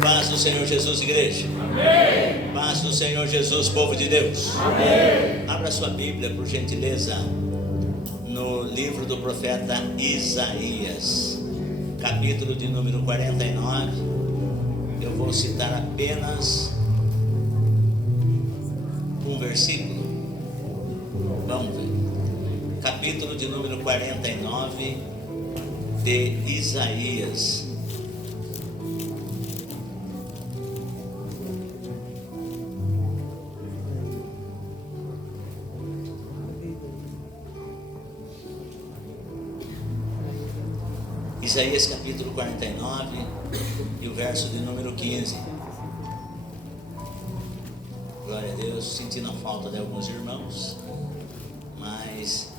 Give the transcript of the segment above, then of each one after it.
Paz do Senhor Jesus, igreja. Amém. Paz do Senhor Jesus, povo de Deus. Amém. Abra sua Bíblia, por gentileza, no livro do profeta Isaías, capítulo de número 49. Eu vou citar apenas um versículo. Vamos ver. Capítulo de número 49 de Isaías. Isaías capítulo 49 e o verso de número 15. Glória a Deus, sentindo a falta de alguns irmãos, mas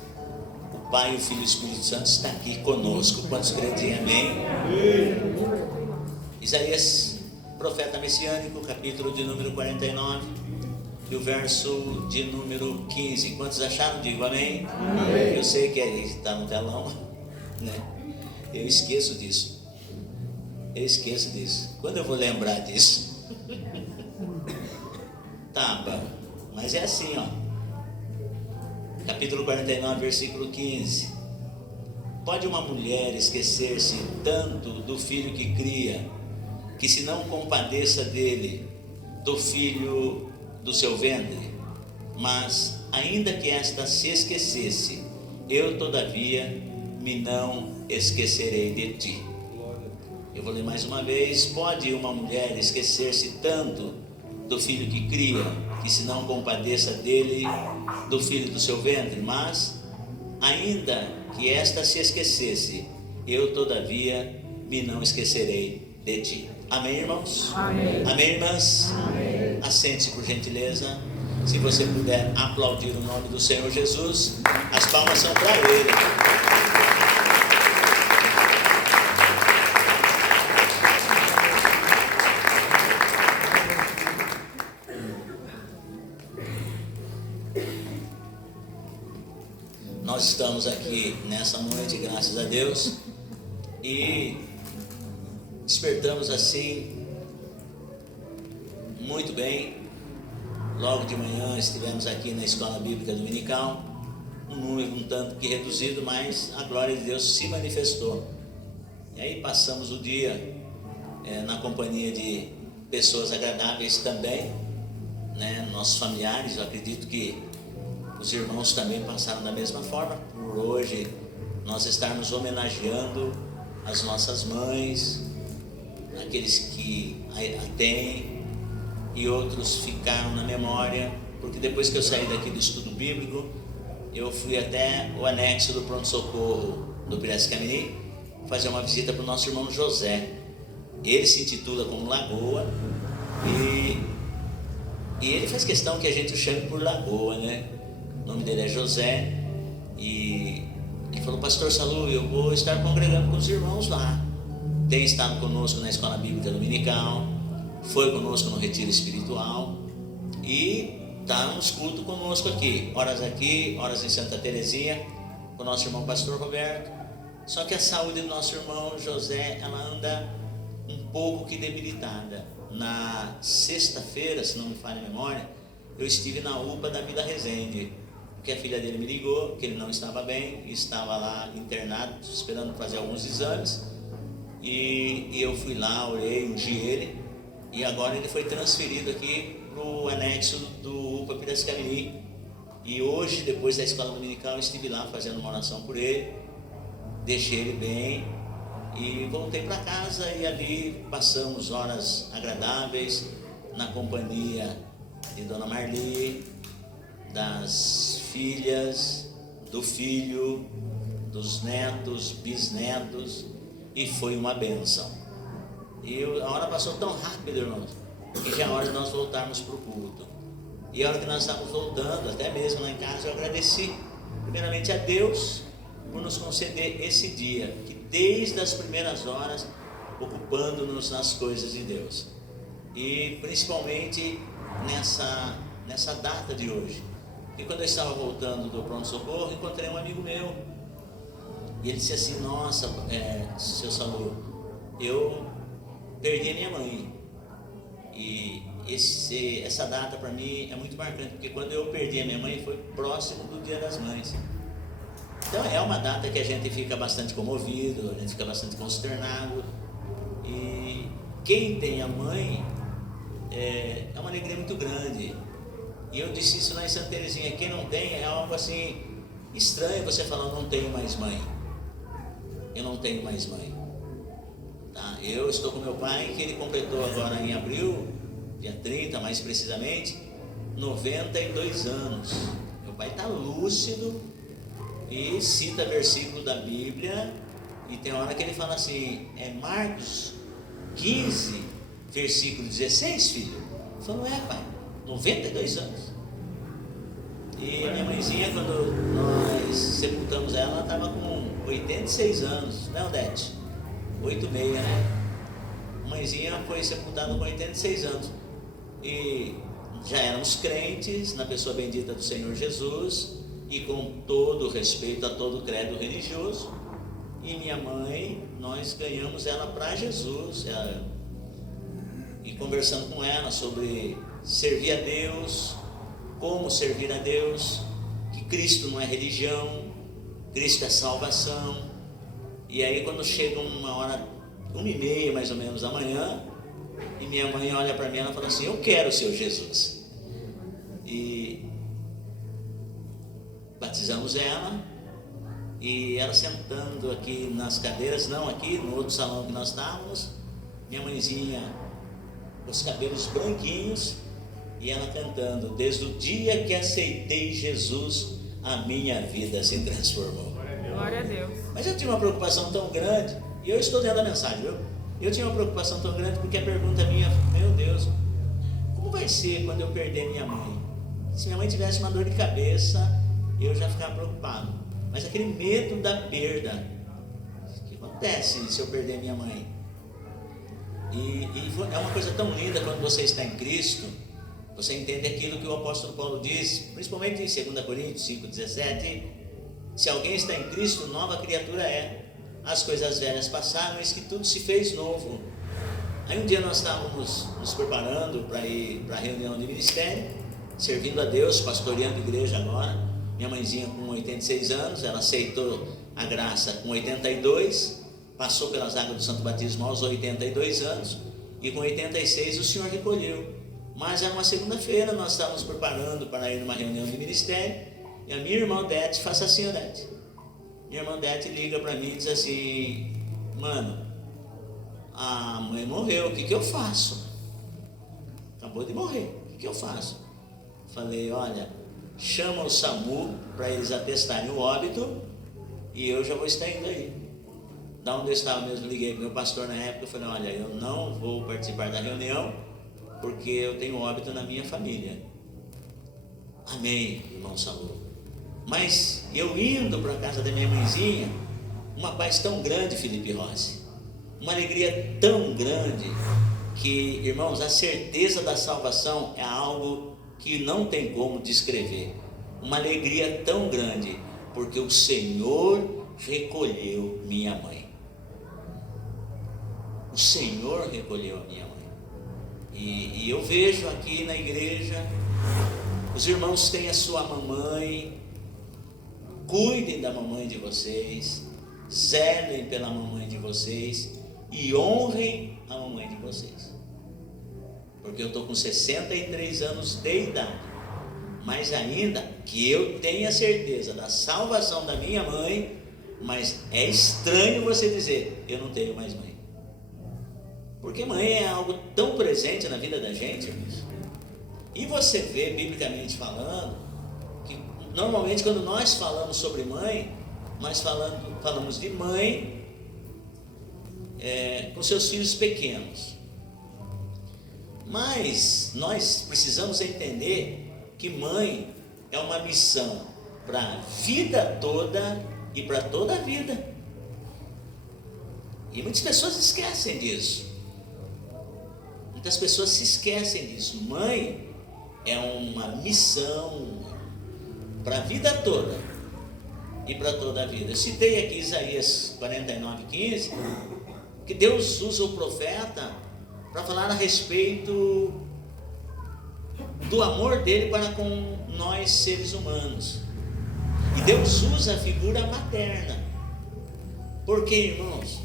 o Pai, o Filho e o Espírito Santo está aqui conosco. Quantos creem? Amém? Isaías, profeta messiânico, capítulo de número 49 e o verso de número 15. Quantos acharam? Digo amém. Amém. Eu sei que aí está no telão, né? Eu esqueço disso. Quando eu vou lembrar disso? Tá, mas é assim, ó. Capítulo 49, versículo 15. Pode uma mulher esquecer-se tanto do filho que cria, que se não compadeça dele, do filho do seu ventre? Mas, ainda que esta se esquecesse, eu todavia me não esquecerei de ti. Eu vou ler mais uma vez. Pode uma mulher esquecer-se tanto do filho que cria, que se não compadeça dele, do filho do seu ventre? Mas, ainda que esta se esquecesse, eu todavia me não esquecerei de ti. Amém, irmãos? Amém. Amém, irmãs? Amém. Assente-se, por gentileza. Se você puder aplaudir o nome do Senhor Jesus, as palmas são para Ele. Nós estamos aqui nessa noite, graças a Deus, e despertamos assim muito bem. Logo de manhã estivemos aqui na escola bíblica dominical, um número um tanto que reduzido, mas a glória de Deus se manifestou. E aí passamos o dia na companhia de pessoas agradáveis também, né? Nossos familiares. Eu acredito que os irmãos também passaram da mesma forma, por hoje nós estarmos homenageando as nossas mães, aqueles que a têm, e outros ficaram na memória, porque depois que eu saí daqui do estudo bíblico, eu fui até o anexo do pronto-socorro do Piracicamini fazer uma visita para o nosso irmão José. Ele se intitula como Lagoa, e ele faz questão que a gente o chame por Lagoa, né? O nome dele é José, e ele falou: pastor Salu, eu vou estar congregando com os irmãos lá. Tem estado conosco na escola bíblica dominical, foi conosco no retiro espiritual e está nos cultos conosco aqui, horas em Santa Terezinha, com o nosso irmão pastor Roberto. Só que a saúde do nosso irmão José, ela anda um pouco que debilitada. Na sexta-feira, se não me falha a memória, eu estive na UPA da Vila Resende, porque a filha dele me ligou que ele não estava bem, estava lá internado, esperando fazer alguns exames, e eu fui lá, orei, ungi ele, e agora ele foi transferido aqui para o anexo do UPA Piracicamini. E hoje, depois da escola dominical, eu estive lá fazendo uma oração por ele, deixei ele bem e voltei para casa, e ali passamos horas agradáveis na companhia de Dona Marli, das filhas, do filho, dos netos, bisnetos, e foi uma bênção. E a hora passou tão rápido, irmãos, que já é hora de nós voltarmos para o culto. E a hora que nós estávamos voltando, até mesmo lá em casa, eu agradeci primeiramente a Deus por nos conceder esse dia, que desde as primeiras horas, ocupando-nos nas coisas de Deus, e principalmente nessa data de hoje. E quando eu estava voltando do pronto-socorro, encontrei um amigo meu, e ele disse assim: nossa, seu Salu, eu perdi a minha mãe. essa data para mim é muito marcante, porque quando eu perdi a minha mãe foi próximo do Dia das Mães. Então é uma data que a gente fica bastante comovido, a gente fica bastante consternado. E quem tem a mãe é uma alegria muito grande. E eu disse isso lá em Santa Teresinha: quem não tem é algo assim estranho você falar, não tenho mais mãe. Eu não tenho mais mãe. Tá? Eu estou com meu pai, que ele completou agora em abril, dia 30 mais precisamente, 92 anos. Meu pai está lúcido e cita versículo da Bíblia, e tem hora que ele fala assim, Marcos 15, versículo 16, filho. Eu falo, pai, 92 anos. E minha mãezinha, quando nós sepultamos ela estava com 86 anos, né, Odete? 86, né? A mãezinha foi sepultada com 86 anos. E já éramos crentes na pessoa bendita do Senhor Jesus, e com todo respeito a todo credo religioso. E minha mãe, nós ganhamos ela para Jesus. E conversando com ela sobre servir a Deus, como servir a Deus, que Cristo não é religião, Cristo é salvação. E aí quando chega uma hora, 1h30 mais ou menos da manhã, e minha mãe olha para mim e ela fala assim, eu quero o Senhor Jesus. E batizamos ela, e ela sentando aqui nas cadeiras, não aqui, no outro salão que nós estávamos, minha mãezinha com os cabelos branquinhos, e ela cantando, desde o dia que aceitei Jesus, a minha vida se transformou. Glória a Deus. Mas eu tinha uma preocupação tão grande, e eu estou dentro da mensagem, viu? Eu tinha uma preocupação tão grande, porque a pergunta minha, meu Deus, como vai ser quando eu perder minha mãe? Se minha mãe tivesse uma dor de cabeça, eu já ficava preocupado. Mas aquele medo da perda, o que acontece se eu perder minha mãe? E é uma coisa tão linda quando você está em Cristo. Você entende aquilo que o apóstolo Paulo diz, principalmente em 2 Coríntios 5,17: se alguém está em Cristo, nova criatura é. As coisas velhas passaram, eis que tudo se fez novo. Aí um dia nós estávamos nos preparando para ir para a reunião de ministério, servindo a Deus, pastoreando a igreja agora. Minha mãezinha com 86 anos, ela aceitou a graça com 82, passou pelas águas do Santo Batismo aos 82 anos, e com 86 o Senhor recolheu. Mas era uma segunda-feira, nós estávamos preparando para ir numa reunião de ministério, e a minha irmã Odete, faça assim, Odete. Minha irmã Odete liga para mim e diz assim, mano, a mãe morreu, o que eu faço? Acabou de morrer, o que eu faço? Falei, olha, chama o SAMU para eles atestarem o óbito, e eu já vou estar indo aí. Da onde eu estava mesmo, liguei para o meu pastor na época, eu falei, olha, eu não vou participar da reunião, porque eu tenho óbito na minha família. Amém, irmão Samu. Mas eu indo para a casa da minha mãezinha, uma paz tão grande, Felipe Rossi, uma alegria tão grande, que, irmãos, a certeza da salvação é algo que não tem como descrever. Uma alegria tão grande, porque o Senhor recolheu minha mãe. O Senhor recolheu a minha mãe. E eu vejo aqui na igreja, os irmãos têm a sua mamãe, cuidem da mamãe de vocês, zelem pela mamãe de vocês e honrem a mamãe de vocês. Porque eu estou com 63 anos de idade, mas ainda que eu tenha certeza da salvação da minha mãe, mas é estranho você dizer, eu não tenho mais mãe. Porque mãe é algo tão presente na vida da gente, irmãos. E você vê, biblicamente falando, que normalmente quando nós falamos sobre mãe, nós falamos de mãe com seus filhos pequenos. Mas nós precisamos entender que mãe é uma missão para a vida toda e para toda a vida. E muitas pessoas esquecem disso. Muitas pessoas se esquecem disso. Mãe é uma missão para a vida toda e para toda a vida. Eu citei aqui Isaías 49:15, que Deus usa o profeta para falar a respeito do amor dele para com nós seres humanos. E Deus usa a figura materna. Porque, irmãos,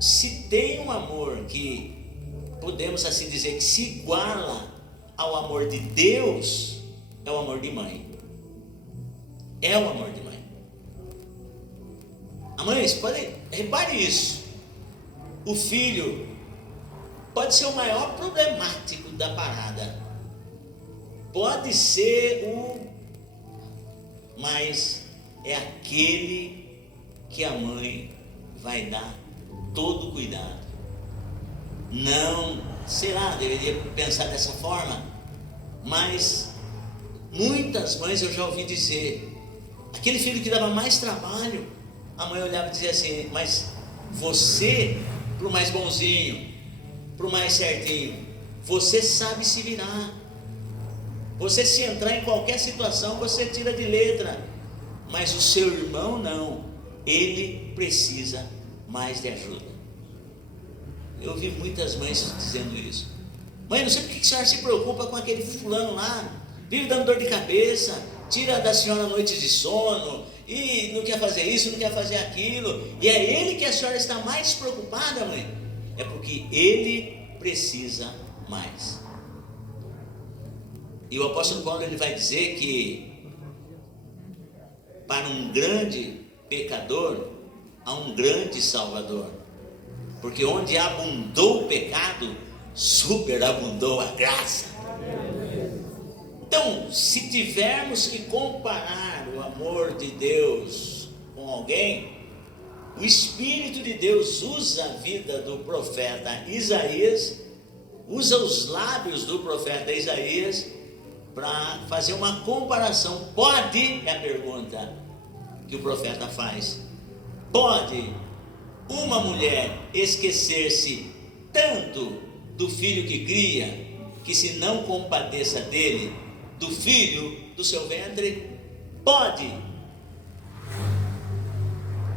se tem um amor que podemos assim dizer que se iguala ao amor de Deus, é o amor de mãe. É o amor de mãe. A mãe, repare isso. O filho pode ser o maior problemático da parada. Pode ser mas é aquele que a mãe vai dar todo o cuidado. Não, sei lá, deveria pensar dessa forma, mas muitas mães eu já ouvi dizer, aquele filho que dava mais trabalho, a mãe olhava e dizia assim: mas você, pro mais bonzinho, pro mais certinho, você sabe se virar. Você, se entrar em qualquer situação, você tira de letra. Mas o seu irmão não. Ele precisa mais de ajuda. Eu ouvi muitas mães dizendo isso. Mãe, não sei por que a senhora se preocupa com aquele fulano lá. Vive dando dor de cabeça. Tira da senhora noites de sono. E não quer fazer isso, não quer fazer aquilo. E é ele que a senhora está mais preocupada, mãe. É porque ele precisa mais. E o apóstolo Paulo, ele vai dizer que para um grande pecador há um grande salvador, porque onde abundou o pecado, superabundou a graça. Então, se tivermos que comparar o amor de Deus com alguém, o Espírito de Deus usa a vida do profeta Isaías, usa os lábios do profeta Isaías para fazer uma comparação. Pode, é a pergunta que o profeta faz, pode uma mulher esquecer-se tanto do filho que cria, que se não compadeça dele, do filho do seu ventre? Pode?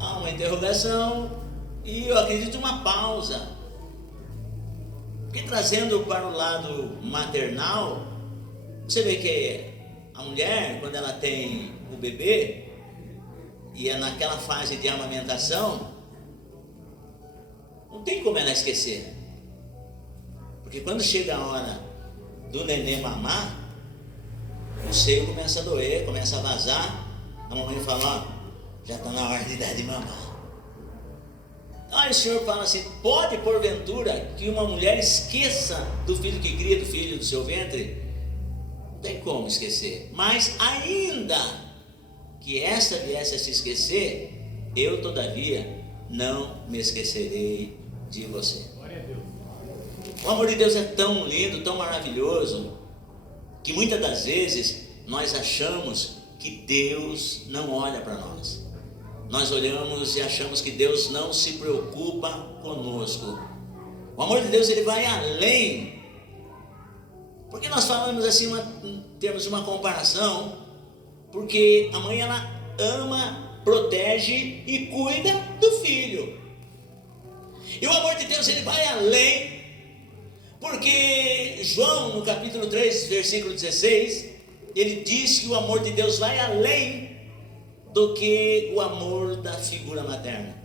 Há uma interrogação e eu acredito uma pausa, porque trazendo para o lado maternal, você vê que a mulher, quando ela tem o bebê, e é naquela fase de amamentação, não tem como ela esquecer. Porque quando chega a hora do neném mamar, o seio começa a doer, começa a vazar. A mamãe fala: ó, já está na hora de dar de mamar. Aí o Senhor fala assim: pode porventura que uma mulher esqueça do filho que cria, do filho do seu ventre? Não tem como esquecer. Mas ainda que esta viesse a se esquecer, eu todavia não me esquecerei de você. O amor de Deus é tão lindo, tão maravilhoso, que muitas das vezes nós achamos que Deus não olha para nós. Nós olhamos e achamos que Deus não se preocupa conosco. O amor de Deus, ele vai além. Porque nós falamos assim, em termos de uma comparação, porque a mãe, ela ama, protege e cuida do filho. E o amor de Deus, ele vai além, porque João, no capítulo 3, versículo 16, ele diz que o amor de Deus vai além do que o amor da figura materna.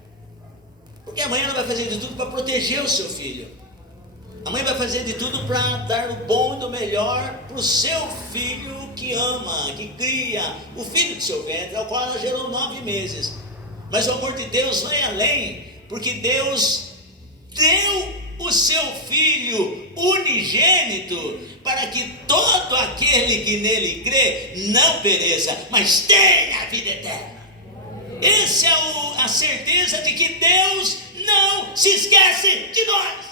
Porque a mãe, ela vai fazer de tudo para proteger o seu filho. A mãe vai fazer de tudo para dar o bom e o melhor para o seu filho que ama, que cria, o filho do seu ventre, ao qual ela gerou 9 meses. Mas o amor de Deus vai além, porque Deus deu o seu Filho unigênito, para que todo aquele que nele crê não pereça, mas tenha a vida eterna. Essa é a certeza de que Deus não se esquece de nós.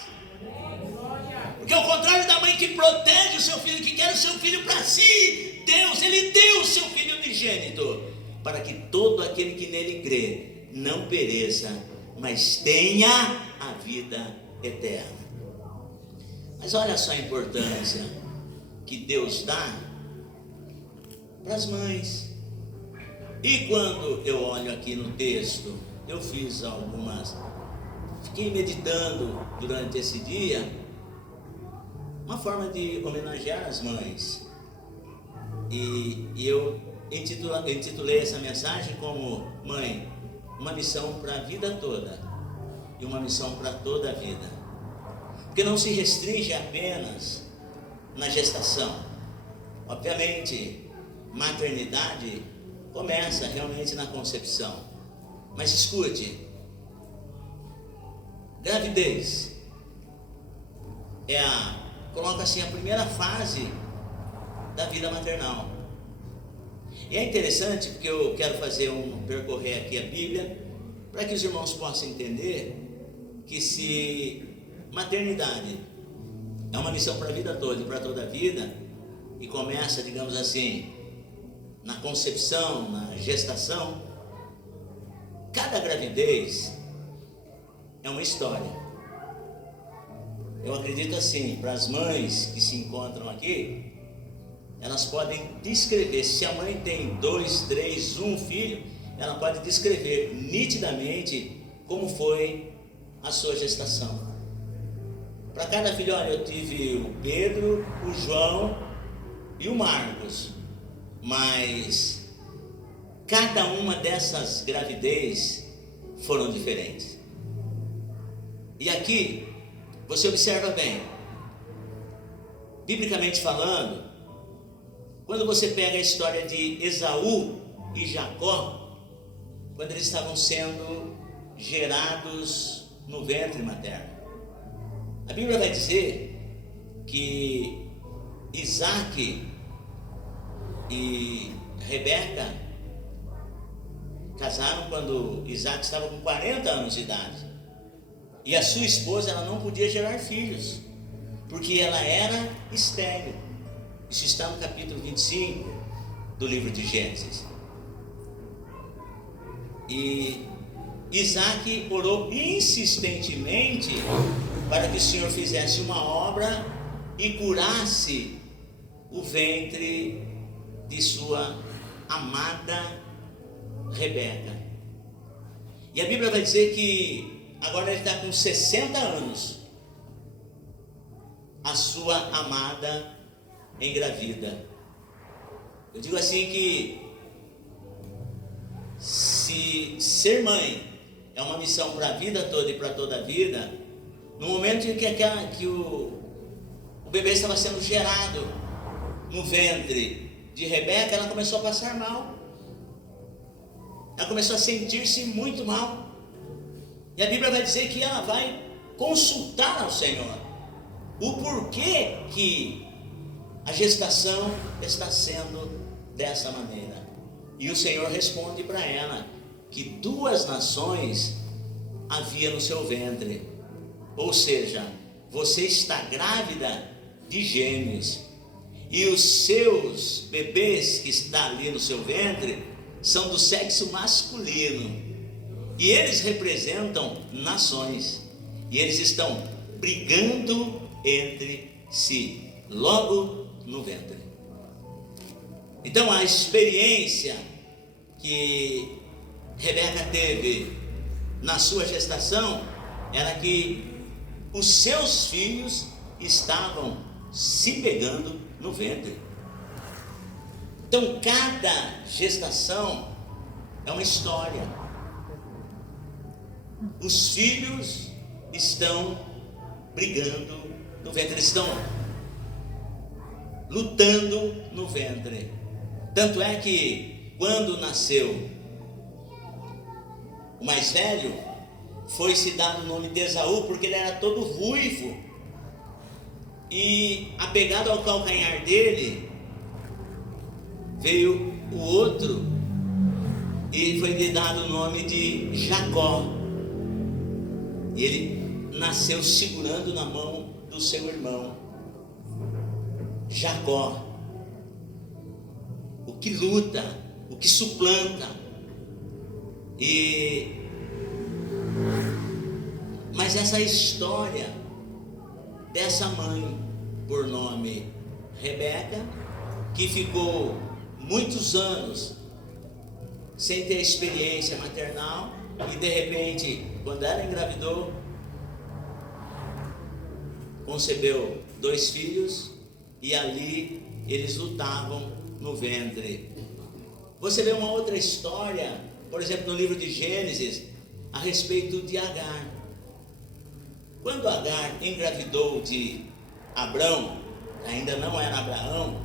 Porque ao contrário da mãe que protege o seu filho, que quer o seu filho para si, Deus, ele deu o seu Filho unigênito, para que todo aquele que nele crê não pereça, mas tenha a vida eterna. Mas olha só a importância que Deus dá para as mães. E quando eu olho aqui no texto, eu fiz fiquei meditando durante esse dia uma forma de homenagear as mães. E eu intitulei essa mensagem como: Mãe, uma missão para a vida toda e uma missão para toda a vida. Porque não se restringe apenas na gestação. Obviamente, maternidade começa realmente na concepção. Mas escute, gravidez é coloca assim, a primeira fase da vida maternal. E é interessante porque eu quero percorrer aqui a Bíblia para que os irmãos possam entender que se maternidade é uma missão para a vida toda e para toda a vida, e começa, digamos assim, na concepção, na gestação, cada gravidez é uma história. Eu acredito assim, para as mães que se encontram aqui, elas podem descrever, se a mãe tem 2, 3, 1 filho, ela pode descrever nitidamente como foi a sua gestação. Para cada filho, olha, eu tive o Pedro, o João e o Marcos, mas cada uma dessas gravidez foram diferentes. E aqui, você observa bem, biblicamente falando, quando você pega a história de Esaú e Jacó, quando eles estavam sendo gerados no ventre materno, a Bíblia vai dizer que Isaac e Rebeca casaram quando Isaac estava com 40 anos de idade. E a sua esposa, ela não podia gerar filhos, porque ela era estéril. Isso está no capítulo 25 do livro de Gênesis. E Isaac orou insistentemente para que o Senhor fizesse uma obra e curasse o ventre de sua amada Rebeca. E a Bíblia vai dizer que agora ele está com 60 anos, a sua amada engravida. Eu digo assim que se ser mãe é uma missão para a vida toda e para toda a vida, no momento em que o bebê estava sendo gerado no ventre de Rebeca, ela começou a passar mal. Ela começou a sentir-se muito mal. E a Bíblia vai dizer que ela vai consultar ao Senhor o porquê que a gestação está sendo dessa maneira. E o Senhor responde para ela que 2 nações havia no seu ventre. Ou seja, você está grávida de gêmeos. E os seus bebês que estão ali no seu ventre são do sexo masculino. E eles representam nações. E eles estão brigando entre si, logo no ventre. Então a experiência que Rebeca teve na sua gestação era que os seus filhos estavam se pegando no ventre. Então cada gestação é uma história. Os filhos estão brigando no ventre, eles estão lutando no ventre. Tanto é que quando nasceu o mais velho, foi-se dado o nome de Esaú, porque ele era todo ruivo, e apegado ao calcanhar dele veio o outro, e foi-lhe dado o nome de Jacó. E ele nasceu segurando na mão do seu irmão Jacó, o que luta, o que suplanta. Mas essa história dessa mãe, por nome Rebeca, que ficou muitos anos sem ter experiência maternal, e de repente, quando ela engravidou, concebeu 2 filhos e ali eles lutavam no ventre. Você vê uma outra história, por exemplo, no livro de Gênesis, a respeito de Agar. Quando Agar engravidou de Abrão, ainda não era Abraão,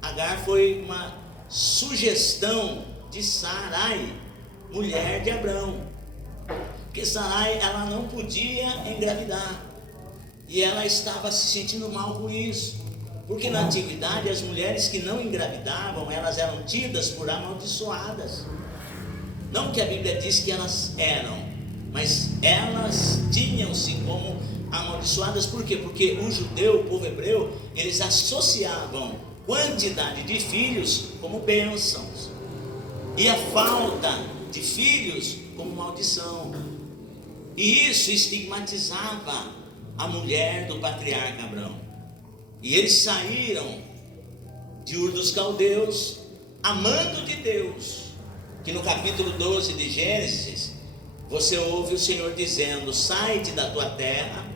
Agar foi uma sugestão de Sarai, mulher de Abrão, porque Sarai, ela não podia engravidar, e ela estava se sentindo mal com isso, porque na antiguidade as mulheres que não engravidavam, elas eram tidas por amaldiçoadas. Não que a Bíblia diz que elas eram, mas elas tinham-se como amaldiçoadas. Por quê? Porque o judeu, o povo hebreu, eles associavam quantidade de filhos como bênçãos, e a falta de filhos como maldição. E isso estigmatizava a mulher do patriarca Abrão. E eles saíram de Ur dos Caldeus, amando de Deus, que no capítulo 12 de Gênesis, você ouve o Senhor dizendo: sai-te da tua terra,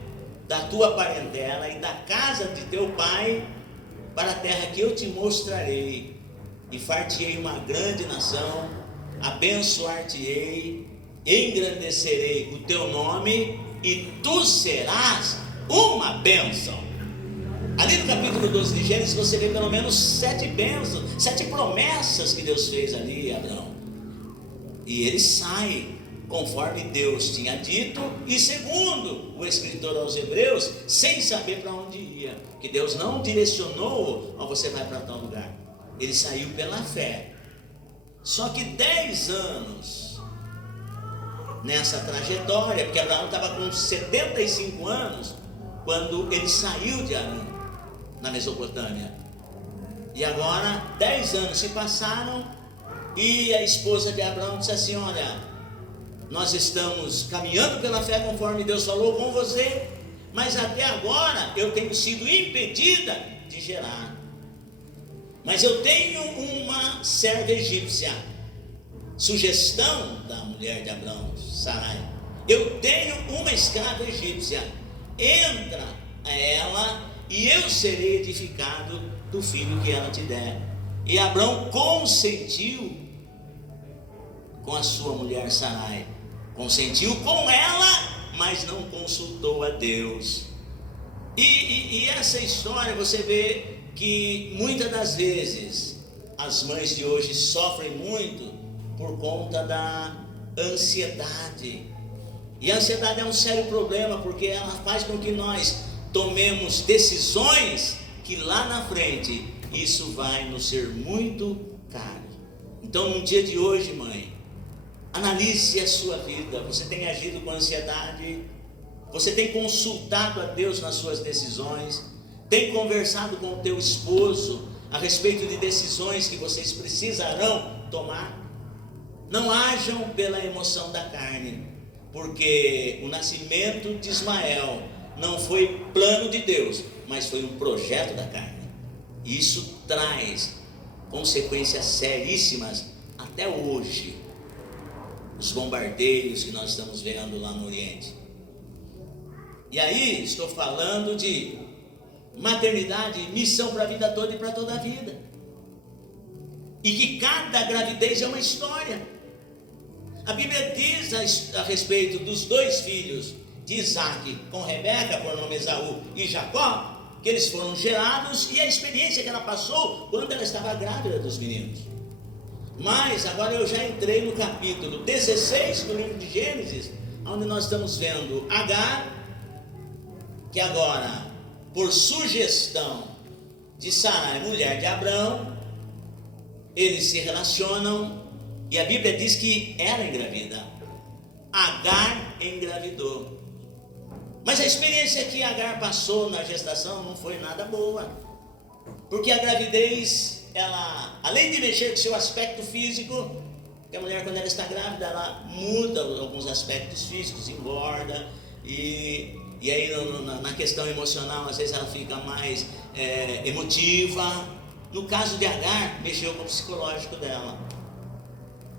da tua parentela e da casa de teu pai, para a terra que eu te mostrarei, e far-te-ei uma grande nação, abençoar-te-ei, engrandecerei o teu nome, e tu serás uma bênção. Ali no capítulo 12 de Gênesis você vê pelo menos 7 bênçãos, 7 promessas que Deus fez ali a Abraão. E ele sai conforme Deus tinha dito, e segundo o escritor aos Hebreus, sem saber para onde ia, que Deus não direcionou: ó, você vai para tal lugar. Ele saiu pela fé. Só que 10 anos nessa trajetória, porque Abraão estava com 75 anos quando ele saiu de Harã, na Mesopotâmia. E agora 10 anos se passaram, e a esposa de Abraão disse assim: olha, nós estamos caminhando pela fé conforme Deus falou com você, mas até agora eu tenho sido impedida de gerar. Mas eu tenho uma serva egípcia, sugestão da mulher de Abraão, Sarai. Eu tenho uma escrava egípcia, entra a ela e eu serei edificado do filho que ela te der. E Abraão consentiu com a sua mulher Sarai, consentiu com ela, mas não consultou a Deus. E essa história você vê que muitas das vezes as mães de hoje sofrem muito por conta da ansiedade. E a ansiedade é um sério problema, porque ela faz com que nós tomemos decisões que lá na frente isso vai nos ser muito caro. Então, no dia de hoje, mãe, analise a sua vida. Você tem agido com ansiedade? Você tem consultado a Deus nas suas decisões? Tem conversado com o teu esposo a respeito de decisões que vocês precisarão tomar? Não hajam pela emoção da carne, porque o nascimento de Ismael não foi plano de Deus, mas foi um projeto da carne. E isso traz consequências seríssimas até hoje. Os bombardeios que nós estamos vendo lá no Oriente. E aí estou falando de maternidade, missão para a vida toda e para toda a vida. E que cada gravidez é uma história. A Bíblia diz a respeito dos 2 filhos de Isaac com Rebeca, por nome Esaú e Jacó, que eles foram gerados, e a experiência que ela passou quando ela estava grávida dos meninos. Mas agora eu já entrei no capítulo 16 do livro de Gênesis, onde nós estamos vendo Agar, que agora, por sugestão de Sarai, mulher de Abrão, eles se relacionam, e a Bíblia diz que ela engravida. Agar engravidou. Mas a experiência que Agar passou na gestação não foi nada boa, porque a gravidez, ela, além de mexer com seu aspecto físico, que a mulher, quando ela está grávida, ela muda alguns aspectos físicos, engorda, e aí na questão emocional, às vezes ela fica mais emotiva. No caso de Agar, mexeu com o psicológico dela.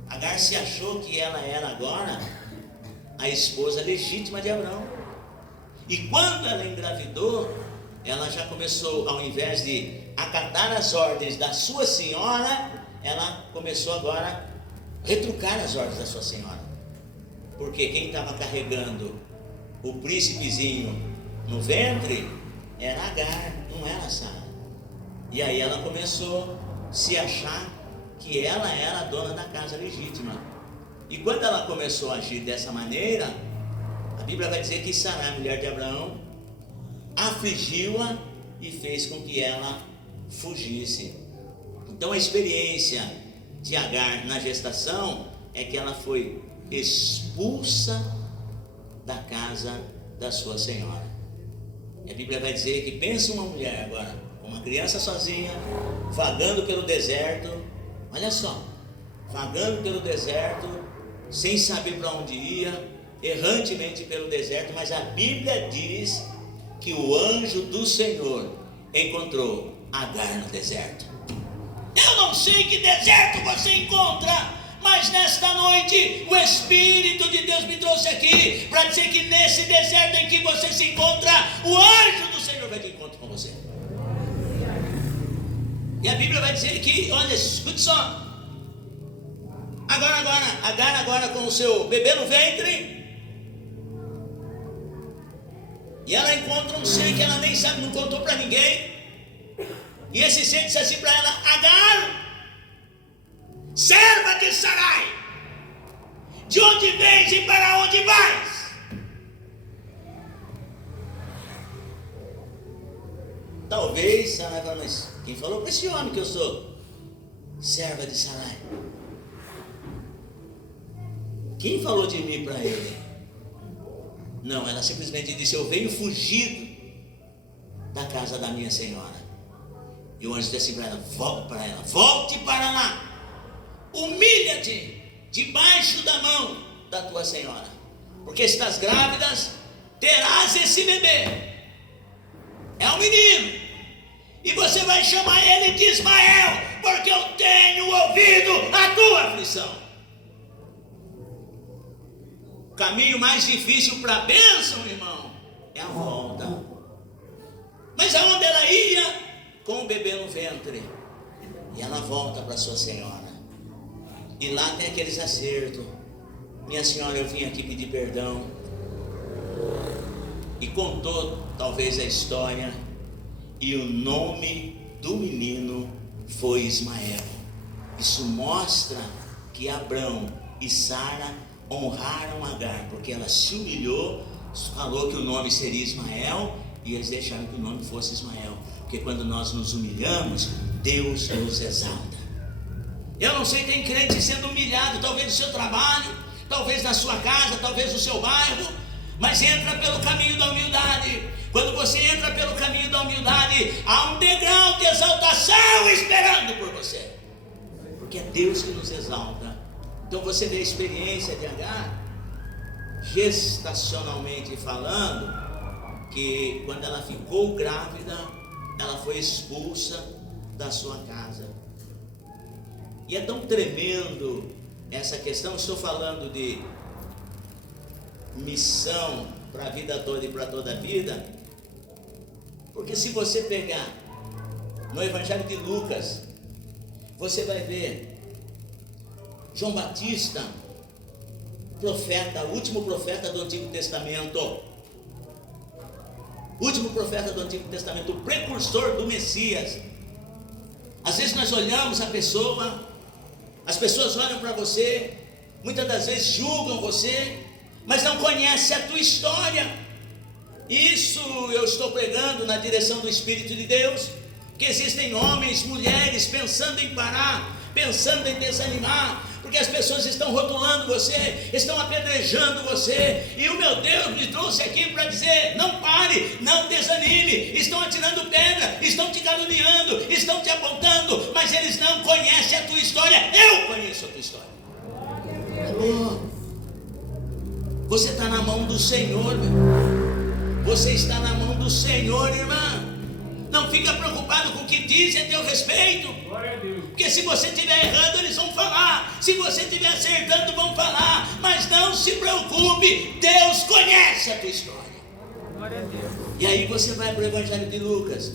Agar se achou que ela era agora a esposa legítima de Abrão. E quando ela engravidou, ela já começou, ao invés de acatar as ordens da sua senhora, ela começou agora a retrucar as ordens da sua senhora. Porque quem estava carregando o príncipezinho no ventre era Agar, não era Sara. E aí ela começou a se achar que ela era a dona da casa legítima. E quando ela começou a agir dessa maneira, a Bíblia vai dizer que Sarai, a mulher de Abraão, afligiu-a e fez com que ela fugisse. Então a experiência de Agar na gestação é que ela foi expulsa da casa da sua senhora. E a Bíblia vai dizer que pensa uma mulher agora, uma criança sozinha, vagando pelo deserto, olha só, vagando pelo deserto, sem saber para onde ia, errantemente pelo deserto, mas a Bíblia diz que o anjo do Senhor encontrou Agar no deserto. Eu não sei que deserto você encontra, mas nesta noite o Espírito de Deus me trouxe aqui para dizer que nesse deserto em que você se encontra, o anjo do Senhor vai de encontro com você. E a Bíblia vai dizer que, olha, escute só, Agar agora com o seu bebê no ventre, e ela encontra um ser que ela nem sabe, não contou para ninguém. E esse ser disse assim para ela: Agar, serva de Sarai, de onde vens e para onde vais? Talvez Sarai fale: mas quem falou para esse homem que eu sou serva de Sarai? Quem falou de mim para ele? Não, ela simplesmente disse: eu venho fugido da casa da minha senhora. E o anjo disse assim para ela: volte para lá, humilha-te debaixo da mão da tua senhora, porque estás grávidas, terás esse bebê, é um menino, e você vai chamar ele de Ismael, porque eu tenho ouvido a tua aflição. O caminho mais difícil para a bênção, irmão, é a volta. Mas aonde ela ia? Com o bebê no ventre. E ela volta para sua senhora. E lá tem aqueles acertos: minha senhora, eu vim aqui pedir perdão. E contou talvez a história. E o nome do menino foi Ismael. Isso mostra que Abrão e Sara honraram Agar, porque ela se humilhou, falou que o nome seria Ismael, e eles deixaram que o nome fosse Ismael. Porque quando nós nos humilhamos, Deus nos exalta. Eu não sei, tem crente sendo humilhado, talvez no seu trabalho, talvez na sua casa, talvez no seu bairro, mas entra pelo caminho da humildade. Quando você entra pelo caminho da humildade, há um degrau de exaltação esperando por você, porque é Deus que nos exalta. Então você vê a experiência de Agar, gestacionalmente falando, que quando ela ficou grávida, ela foi expulsa da sua casa. E é tão tremendo essa questão. Estou falando de missão para a vida toda e para toda a vida, porque se você pegar no Evangelho de Lucas, você vai ver João Batista, profeta, último profeta do Antigo Testamento, último profeta do Antigo Testamento, o precursor do Messias. Às vezes nós olhamos a pessoa, as pessoas olham para você, muitas das vezes julgam você, mas não conhecem a tua história. Isso eu estou pregando na direção do Espírito de Deus, que existem homens, mulheres pensando em parar, pensando em desanimar, porque as pessoas estão rotulando você, estão apedrejando você, e o meu Deus me trouxe aqui para dizer: não pare, não desanime. Estão atirando pedra, estão te caluniando, estão te apontando, mas eles não conhecem a tua história. Eu conheço a tua história. Você está na mão do Senhor, meu. Você está na mão do Senhor, irmã. Não fica preocupado com o que dizem a teu respeito, porque se você estiver errando, eles vão falar. Se você estiver acertando, vão falar. Mas não se preocupe, Deus conhece a tua história. E aí você vai para o Evangelho de Lucas,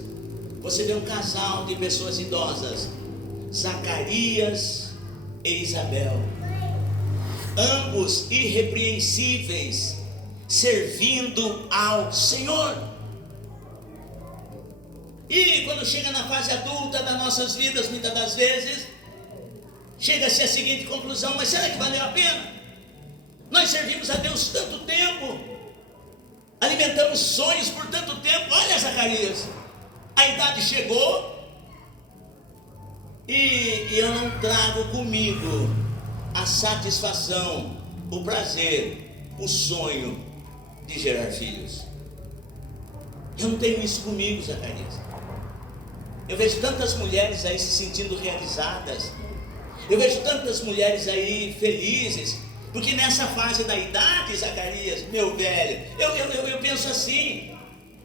você vê um casal de pessoas idosas, Zacarias e Isabel, ambos irrepreensíveis, servindo ao Senhor. E quando chega na fase adulta das nossas vidas, muitas das vezes, chega-se à seguinte conclusão: mas será que valeu a pena? Nós servimos a Deus tanto tempo, alimentamos sonhos por tanto tempo. Olha, Zacarias, a idade chegou e eu não trago comigo a satisfação, o prazer, o sonho de gerar filhos. Eu não tenho isso comigo, Zacarias. Eu vejo tantas mulheres aí se sentindo realizadas, eu vejo tantas mulheres aí felizes, porque nessa fase da idade, Zacarias, meu velho, eu penso assim,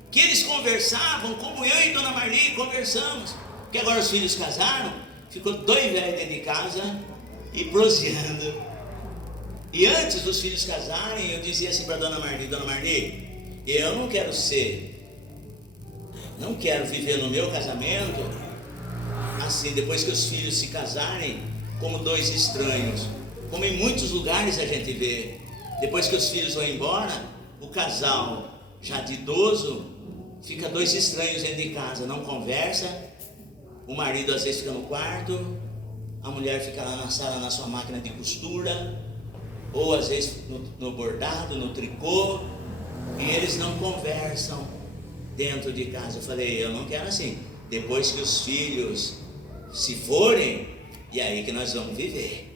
que eles conversavam como eu e Dona Marli conversamos, que agora os filhos casaram, ficou dois velhos dentro de casa e proseando. E antes dos filhos casarem, eu dizia assim para Dona Marli, eu não quero viver no meu casamento assim, depois que os filhos se casarem, como dois estranhos, como em muitos lugares a gente vê. Depois que os filhos vão embora, o casal já de idoso fica dois estranhos dentro de casa, não conversa. O marido às vezes fica no quarto, a mulher fica lá na sala na sua máquina de costura, ou às vezes no bordado, no tricô, e eles não conversam dentro de casa. Eu falei, eu não quero assim. Depois que os filhos se forem, e aí que nós vamos viver.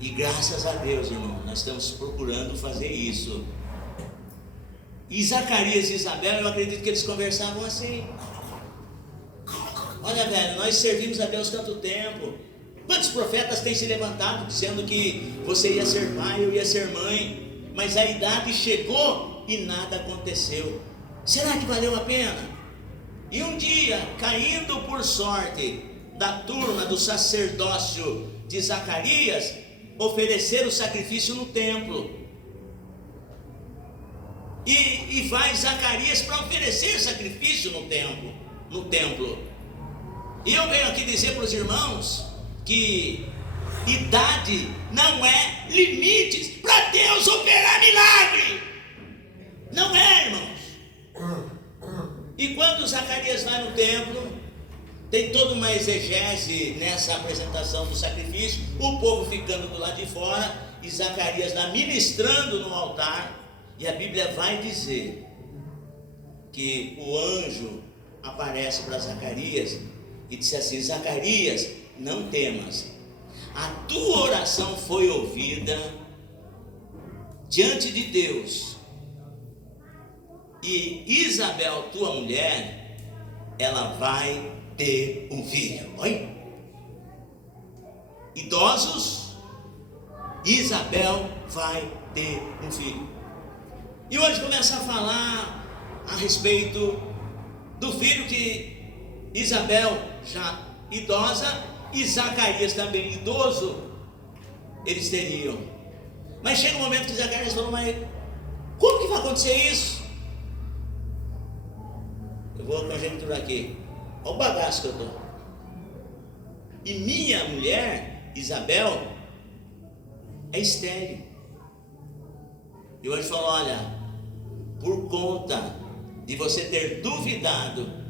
E graças a Deus, irmão, nós estamos procurando fazer isso. E Zacarias e Isabel, eu acredito que eles conversavam assim. Olha, velho, nós servimos a Deus tanto tempo. Quantos profetas têm se levantado dizendo que você ia ser pai, eu ia ser mãe, mas a idade chegou e nada aconteceu. Será que valeu a pena? E um dia, caindo por sorte da turma do sacerdócio de Zacarias, oferecer o sacrifício no templo. E vai Zacarias para oferecer sacrifício no templo. E eu venho aqui dizer para os irmãos que idade não é limite para Deus operar milagre. Não é, irmãos. E quando Zacarias vai no templo, tem toda uma exegese nessa apresentação do sacrifício, o povo ficando do lado de fora e Zacarias lá ministrando no altar. E a Bíblia vai dizer que o anjo aparece para Zacarias e disse assim: Zacarias, não temas, a tua oração foi ouvida diante de Deus, e Isabel, tua mulher, ela vai ter um filho. Oi? Idosos, Isabel vai ter um filho. E hoje começa a falar a respeito do filho que Isabel, já idosa, e Zacarias também idoso, eles teriam. Mas chega um momento que Zacarias falou: mas como que vai acontecer isso? Eu vou conjecturar aqui. Olha o bagaço que eu estou. E minha mulher, Isabel, é estéril. E hoje falou: olha, por conta de você ter duvidado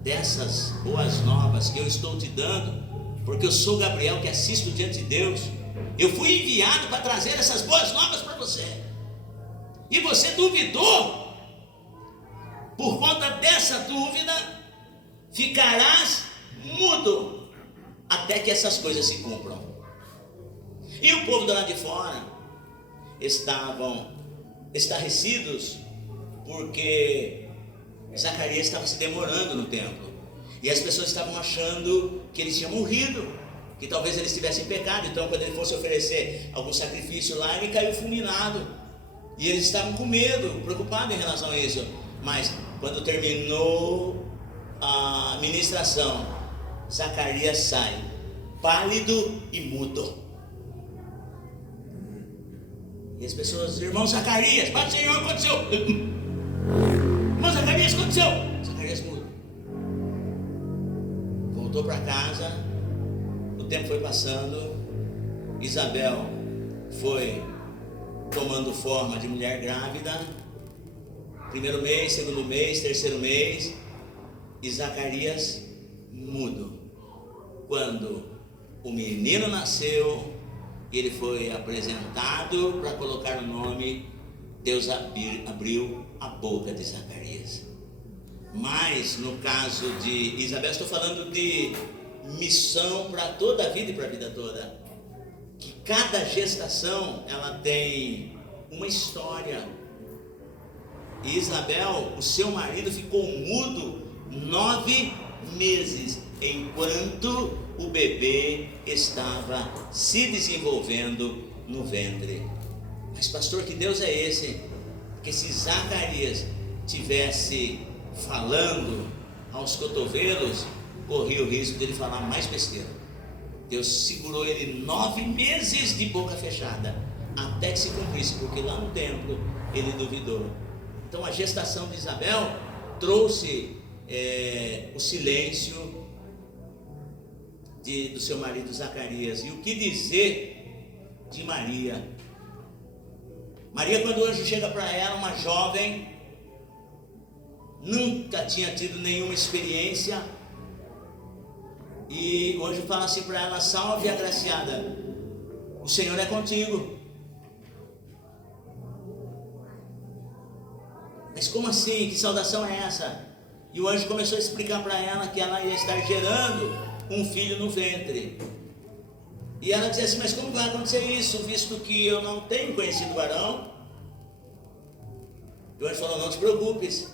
dessas boas novas que eu estou te dando, porque eu sou Gabriel que assisto diante de Deus, eu fui enviado para trazer essas boas novas para você, e você duvidou. Por conta dessa dúvida, ficarás mudo até que essas coisas se cumpram. E o povo do lado de fora estavam estarrecidos porque Zacarias estava se demorando no templo, e as pessoas estavam achando que ele tinha morrido, que talvez ele estivesse em pecado. Então quando ele fosse oferecer algum sacrifício lá, ele caiu fulminado, e eles estavam com medo, preocupados em relação a isso. Mas quando terminou a ministração, Zacarias sai pálido e mudo. E as pessoas: irmão Zacarias, Pai do Senhor, aconteceu. Irmão Zacarias, o que aconteceu? Zacarias mudo. Voltou para casa. O tempo foi passando. Isabel foi tomando forma de mulher grávida. Primeiro mês, segundo mês, terceiro mês. E Zacarias mudo. Quando o menino nasceu, ele foi apresentado para colocar o nome. Deus abriu a boca de Zacarias. Mas no caso de Isabel, estou falando de missão para toda a vida e para a vida toda. Que cada gestação ela tem uma história. E Isabel, o seu marido, ficou mudo 9 meses, enquanto o bebê estava se desenvolvendo no ventre. Mas pastor, que Deus é esse? Porque se Zacarias tivesse falando aos cotovelos, corria o risco de ele falar mais besteira. Deus segurou ele 9 meses de boca fechada, até que se cumprisse, porque lá no templo ele duvidou. Então a gestação de Isabel trouxe o silêncio do seu marido Zacarias. E o que dizer de Maria? Maria, quando o anjo chega para ela, uma jovem, nunca tinha tido nenhuma experiência, e o anjo fala assim para ela: salve agraciada, o Senhor é contigo. Mas como assim? Que saudação é essa? E o anjo começou a explicar para ela que ela ia estar gerando um filho no ventre. E ela dizia assim: mas como vai acontecer isso, visto que eu não tenho conhecido varão? E o anjo falou: não te preocupes,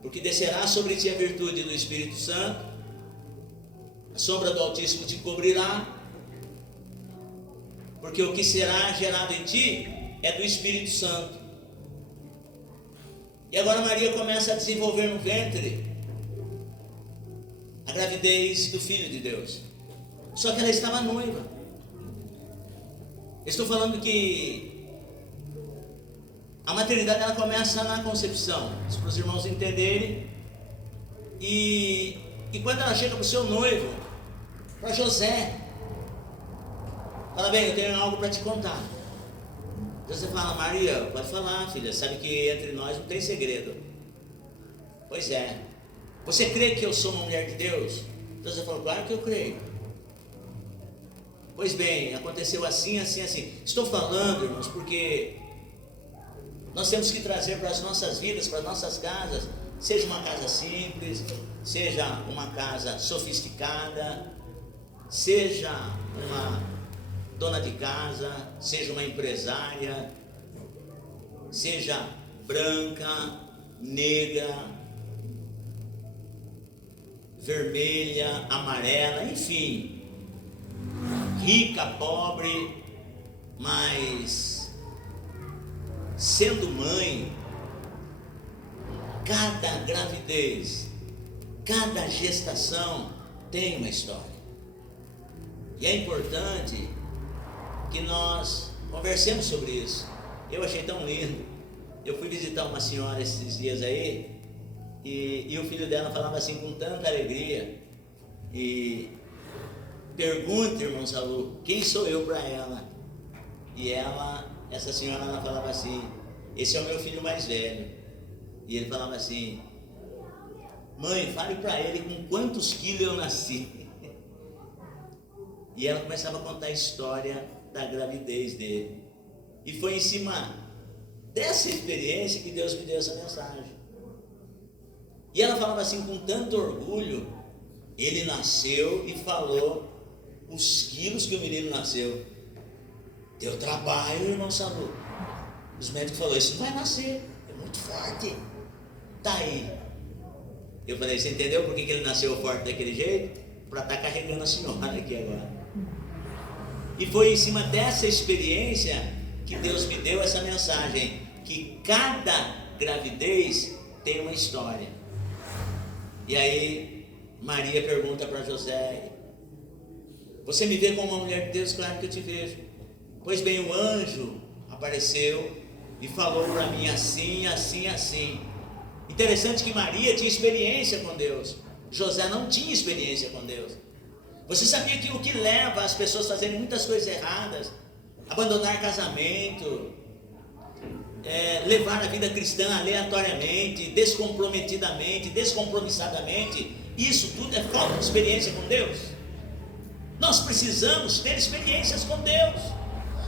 porque descerá sobre ti a virtude do Espírito Santo, a sombra do Altíssimo te cobrirá, porque o que será gerado em ti é do Espírito Santo. E agora Maria começa a desenvolver no ventre a gravidez do Filho de Deus. Só que ela estava noiva. Estou falando que a maternidade ela começa na concepção, isso para os irmãos entenderem. E quando ela chega para o seu noivo, para José, fala: bem, eu tenho algo para te contar. José fala: Maria, pode falar, filha, sabe que entre nós não tem segredo. Pois é. Você crê que eu sou uma mulher de Deus? José falou: claro que eu creio. Pois bem, aconteceu assim, assim, assim. Estou falando, irmãos, porque nós temos que trazer para as nossas vidas, para as nossas casas, seja uma casa simples, seja uma casa sofisticada, seja uma dona de casa, seja uma empresária, seja branca, negra, vermelha, amarela, enfim, rica, pobre, mas sendo mãe, cada gravidez, cada gestação tem uma história. E é importante que nós conversemos sobre isso. Eu achei tão lindo. Eu fui visitar uma senhora esses dias aí, e o filho dela falava assim com tanta alegria. E pergunta, irmão Salu, quem sou eu para ela? E essa senhora, ela falava assim: esse é o meu filho mais velho. E ele falava assim: mãe, fale para ele com quantos quilos eu nasci. E ela começava a contar a história da gravidez dele. E foi em cima dessa experiência que Deus me deu essa mensagem. E ela falava assim com tanto orgulho: ele nasceu e falou os quilos que o menino nasceu. Deu trabalho, irmão Salu. Os médicos falaram: isso não vai nascer, é muito forte. Tá aí. Eu falei: você entendeu por que ele nasceu forte daquele jeito? Para estar carregando a senhora aqui agora. E foi em cima dessa experiência que Deus me deu essa mensagem, que cada gravidez tem uma história. E aí Maria pergunta para José: você me vê como uma mulher de Deus? Claro que eu te vejo. Pois bem, o anjo apareceu e falou para mim assim, assim, assim. Interessante que Maria tinha experiência com Deus, José não tinha experiência com Deus. Você sabia que o que leva as pessoas a fazerem muitas coisas erradas, abandonar casamento, levar a vida cristã aleatoriamente, descomprometidamente, descompromissadamente, isso tudo é falta de experiência com Deus. Nós precisamos ter experiências com Deus.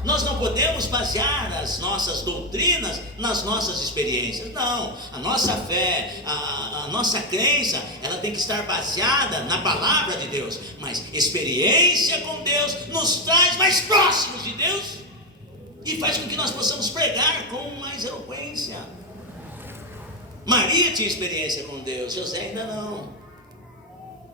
Nós não podemos basear as nossas doutrinas nas nossas experiências. Não, a nossa fé, a nossa crença, ela tem que estar baseada na palavra de Deus. Mas experiência com Deus nos traz mais próximos de Deus e faz com que nós possamos pregar com mais eloquência. Maria tinha experiência com Deus, José ainda não.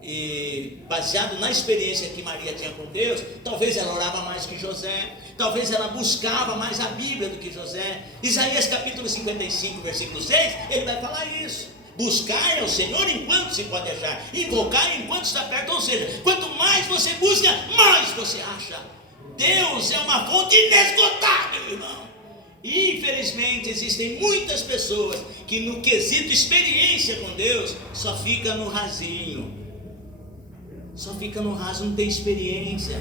E baseado na experiência que Maria tinha com Deus, talvez ela orava mais que José, talvez ela buscava mais a Bíblia do que José. Isaías capítulo 55, versículo 6, ele vai falar isso: buscar ao Senhor enquanto se pode achar, invocar enquanto está perto. Ou seja, quanto mais você busca, mais você acha. Deus é uma fonte inesgotável, irmão. E infelizmente existem muitas pessoas que no quesito experiência com Deus só fica no rasinho, só fica no raso, não tem experiência.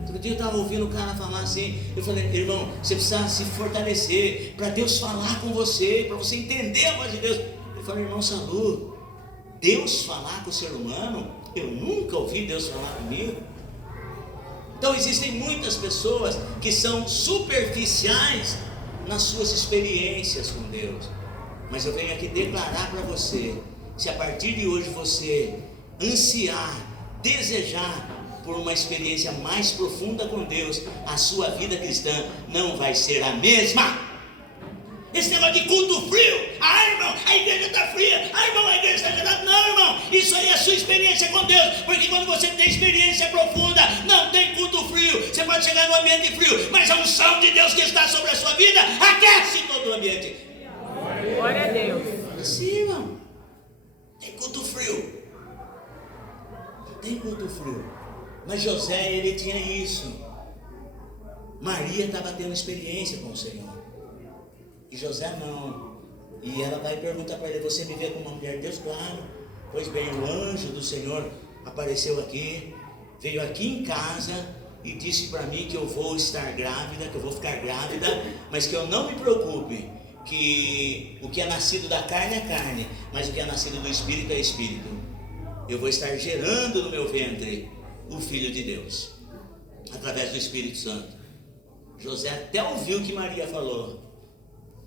Outro dia eu estava ouvindo o cara falar assim, eu falei: irmão, você precisa se fortalecer para Deus falar com você, para você entender a voz de Deus. Eu falei: irmão Salu, Deus falar com o ser humano? Eu nunca ouvi Deus falar comigo. Então existem muitas pessoas que são superficiais nas suas experiências com Deus. Mas eu venho aqui declarar para você, se a partir de hoje você ansiar, desejar por uma experiência mais profunda com Deus, a sua vida cristã não vai ser a mesma. Esse negócio de culto frio, irmão, a igreja está fria, irmão, a igreja está gelada. Não, irmão, isso aí é a sua experiência com Deus, porque quando você tem experiência profunda, não tem culto frio. Você pode chegar no ambiente frio, mas a unção de Deus que está sobre a sua vida aquece todo o ambiente. Glória a Deus. Assim, irmão, tem culto frio, tem culto frio. Mas José, ele tinha isso. Maria estava tendo experiência com o Senhor, e José não. E ela vai perguntar para ele: você me vê como uma mulher de Deus? Claro. Pois bem, o anjo do Senhor apareceu aqui, veio aqui em casa e disse para mim que eu vou estar grávida, que eu vou ficar grávida, mas que eu não me preocupe, que o que é nascido da carne é carne, mas o que é nascido do Espírito é Espírito. Eu vou estar gerando no meu ventre o Filho de Deus, através do Espírito Santo. José até ouviu o que Maria falou,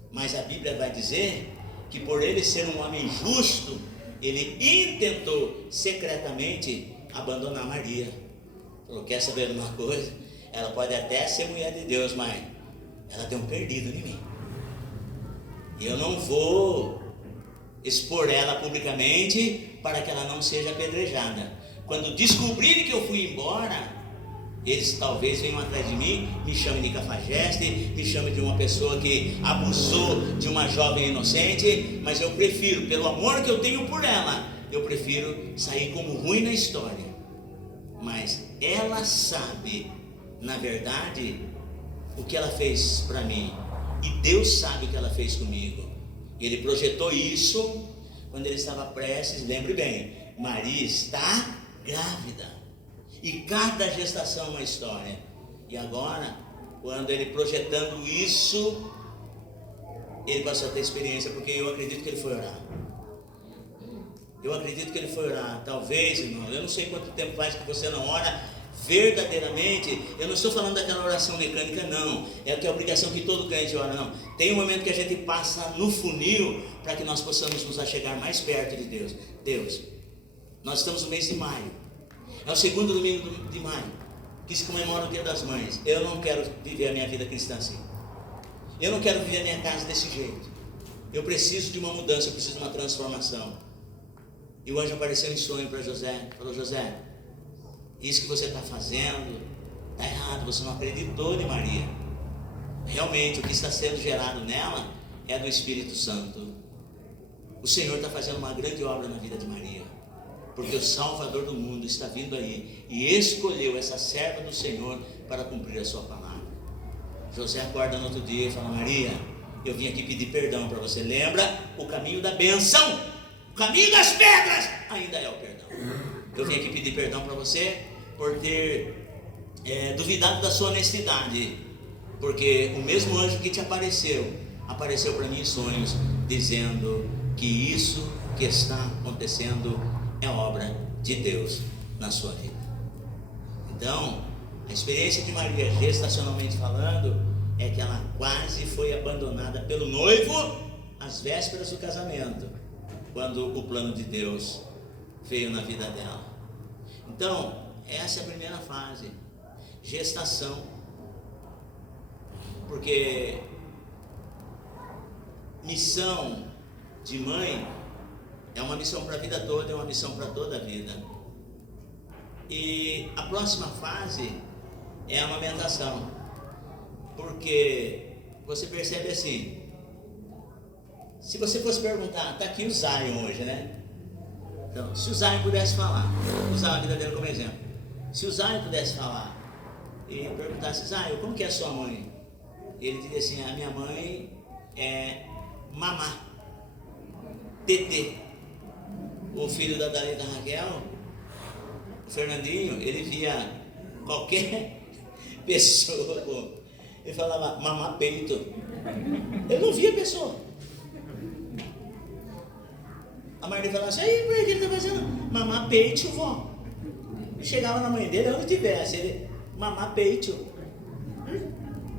mas a Bíblia vai dizer que por ele ser um homem justo, ele intentou secretamente abandonar Maria. Falou: quer saber de uma coisa? Ela pode até ser mulher de Deus, mas ela tem um perdido em mim, e eu não vou expor ela publicamente para que ela não seja apedrejada. Quando descobrirem que eu fui embora, eles talvez venham atrás de mim, me chamem de cafajeste, me chamem de uma pessoa que abusou de uma jovem inocente, mas eu prefiro, pelo amor que eu tenho por ela, eu prefiro sair como ruim na história. Mas ela sabe, na verdade, o que ela fez para mim, e Deus sabe o que ela fez comigo. Ele projetou isso quando ele estava prestes, lembre bem, Maria está grávida, e cada gestação é uma história. E agora, quando ele projetando isso, ele passou a ter experiência, porque eu acredito que ele foi orar. Eu acredito que ele foi orar. Talvez, irmão, eu não sei quanto tempo faz que você não ora verdadeiramente. Eu não estou falando daquela oração mecânica, não. É a obrigação que todo crente ora, não. Tem um momento que a gente passa no funil para que nós possamos nos achegar mais perto de Deus. Deus, nós estamos no mês de maio, é o segundo domingo de maio, que se comemora o Dia das Mães. Eu não quero viver a minha vida cristã assim. Eu não quero viver a minha casa desse jeito. Eu preciso de uma mudança, eu preciso de uma transformação. E o anjo apareceu em sonho para José, falou: José, isso que você está fazendo está errado, você não acreditou em Maria. Realmente o que está sendo gerado nela é do Espírito Santo. O Senhor está fazendo uma grande obra na vida de Maria, porque o Salvador do mundo está vindo aí e escolheu essa serva do Senhor para cumprir a sua palavra. José acorda no outro dia e fala: Maria, Eu vim aqui pedir perdão para você. Lembra? O caminho da bênção, o caminho das pedras ainda é o perdão. Eu vim aqui pedir perdão para você por ter duvidado da sua honestidade, porque o mesmo anjo que te apareceu para mim em sonhos, dizendo que isso que está acontecendo é obra de Deus na sua vida. Então, a experiência de Maria, gestacionalmente falando, é que ela quase foi abandonada pelo noivo às vésperas do casamento, quando o plano de Deus veio na vida dela. Então, essa é a primeira fase, gestação, porque missão de mãe é uma missão para a vida toda, é uma missão para toda a vida. E a próxima fase é a amamentação, porque você percebe assim, se você fosse perguntar, está aqui o Zion hoje, né? Então, se o Zion pudesse falar, vou usar a vida dele como exemplo, se o Zion pudesse falar e perguntasse, Zion, como que é a sua mãe? Ele diria assim, a minha mãe é mamá, Tetê. O filho da Dalita Raquel, o Fernandinho, ele via qualquer pessoa, ele falava mamá peito. Ele não via a pessoa. A mãe dele falava assim, aí, por que ele está fazendo? Mamá peito, vó. Ele chegava na mãe dele, onde tivesse, ele, mamá peito.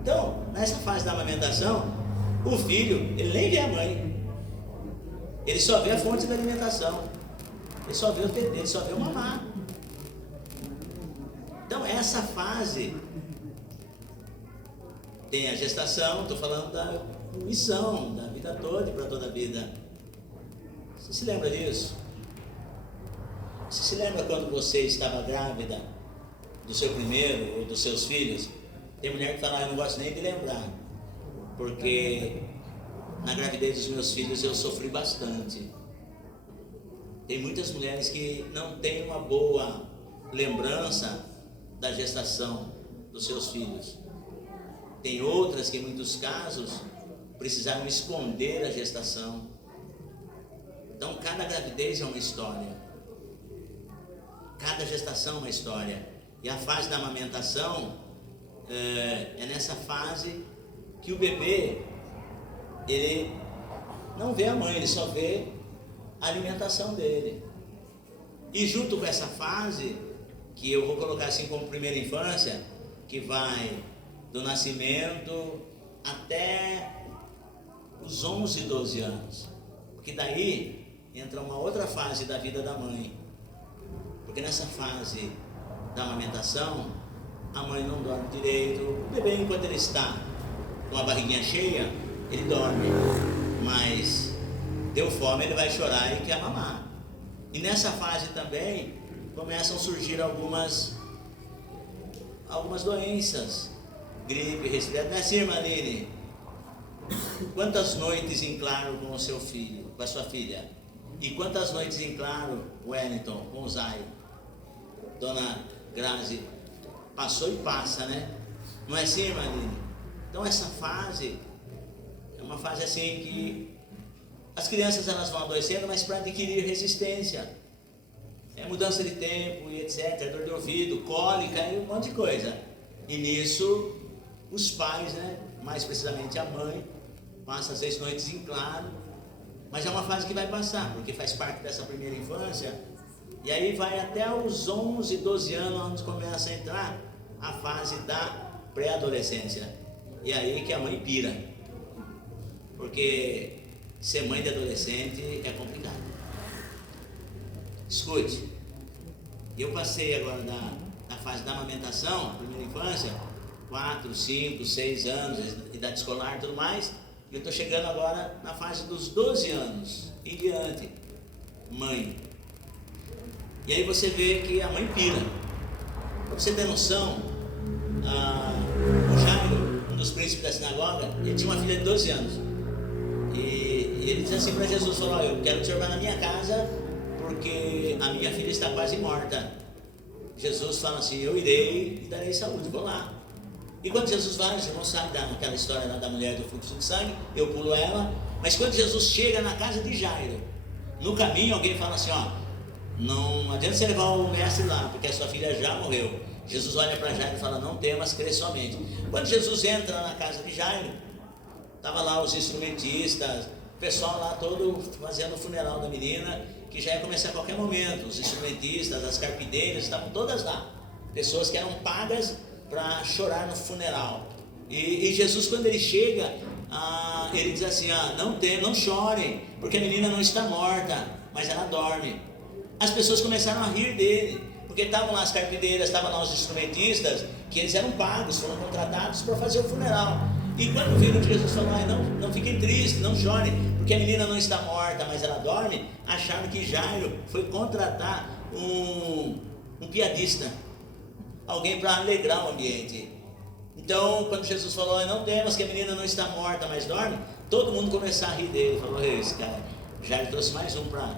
Então, nessa fase da amamentação, o filho, ele nem vê a mãe. Ele só vê a fonte da alimentação. Ele só vê o tetê, ele só vê o mamá. Então, essa fase tem a gestação, estou falando da missão, da vida toda e para toda a vida. Você se lembra disso? Você se lembra quando você estava grávida do seu primeiro ou dos seus filhos? Tem mulher que fala, eu não gosto nem de lembrar, porque na gravidez dos meus filhos eu sofri bastante. Tem muitas mulheres que não têm uma boa lembrança da gestação dos seus filhos. Tem outras que em muitos casos precisaram esconder a gestação. Então cada gravidez é uma história, cada gestação é uma história. E a fase da amamentação é nessa fase que o bebê, ele não vê a mãe, ele só vê a alimentação dele. E junto com essa fase, que eu vou colocar assim como primeira infância, que vai do nascimento até os 11, 12 anos, porque daí entra uma outra fase da vida da mãe, porque nessa fase da amamentação, a mãe não dorme direito. O bebê, enquanto ele está com a barriguinha cheia, ele dorme, mas deu fome, ele vai chorar e quer mamar. E nessa fase também começam a surgir algumas doenças, gripe, resfriado. Não é assim, irmã Aline? Quantas noites em claro com o seu filho, com a sua filha? E quantas noites em claro, Wellington, com o Zay? Dona Grazi, passou e passa, né? Não é assim, irmã Aline? Então essa fase é uma fase assim que as crianças elas vão adoecendo, mas para adquirir resistência. É mudança de tempo e etc, dor de ouvido, cólica e um monte de coisa. E nisso, os pais, né, mais precisamente a mãe, passa às vezes noites em claro, mas é uma fase que vai passar, porque faz parte dessa primeira infância, e aí vai até os 11, 12 anos, onde começa a entrar a fase da pré-adolescência. E aí que a mãe pira, porque ser mãe de adolescente é complicado. Escute, eu passei agora da fase da amamentação, primeira infância, 4, 5, 6 anos, idade escolar e tudo mais, e eu estou chegando agora na fase dos 12 anos em diante, mãe. E aí você vê que a mãe pira. Para você ter noção, o Jairo, um dos príncipes da sinagoga, ele tinha uma filha de 12 anos. E ele disse assim para Jesus, falou, eu quero que o senhor vá na minha casa, porque a minha filha está quase morta. Jesus fala assim, eu irei e darei saúde, vou lá. E quando Jesus vai, os irmãos sabem daquela história lá da mulher do fluxo de sangue, eu pulo ela, mas quando Jesus chega na casa de Jairo, no caminho alguém fala assim, ó, não adianta você levar o mestre lá, porque a sua filha já morreu. Jesus olha para Jairo e fala, não temas, crê somente. Quando Jesus entra na casa de Jairo, estava lá os instrumentistas, o pessoal lá todo fazendo o funeral da menina, que já ia começar a qualquer momento. Os instrumentistas, as carpideiras, estavam todas lá. Pessoas que eram pagas para chorar no funeral. E Jesus, quando ele chega, ele diz assim, não chorem, porque a menina não está morta, mas ela dorme. As pessoas começaram a rir dele, porque estavam lá as carpideiras, estavam lá os instrumentistas, que eles eram pagos, foram contratados para fazer o funeral. E quando viram que Jesus falou, não fiquem tristes, não chorem, porque a menina não está morta, mas ela dorme, acharam que Jairo foi contratar um piadista, alguém para alegrar o ambiente. Então, quando Jesus falou, não temas que a menina não está morta, mas dorme, todo mundo começou a rir dele, falou, esse cara, Jairo trouxe mais um para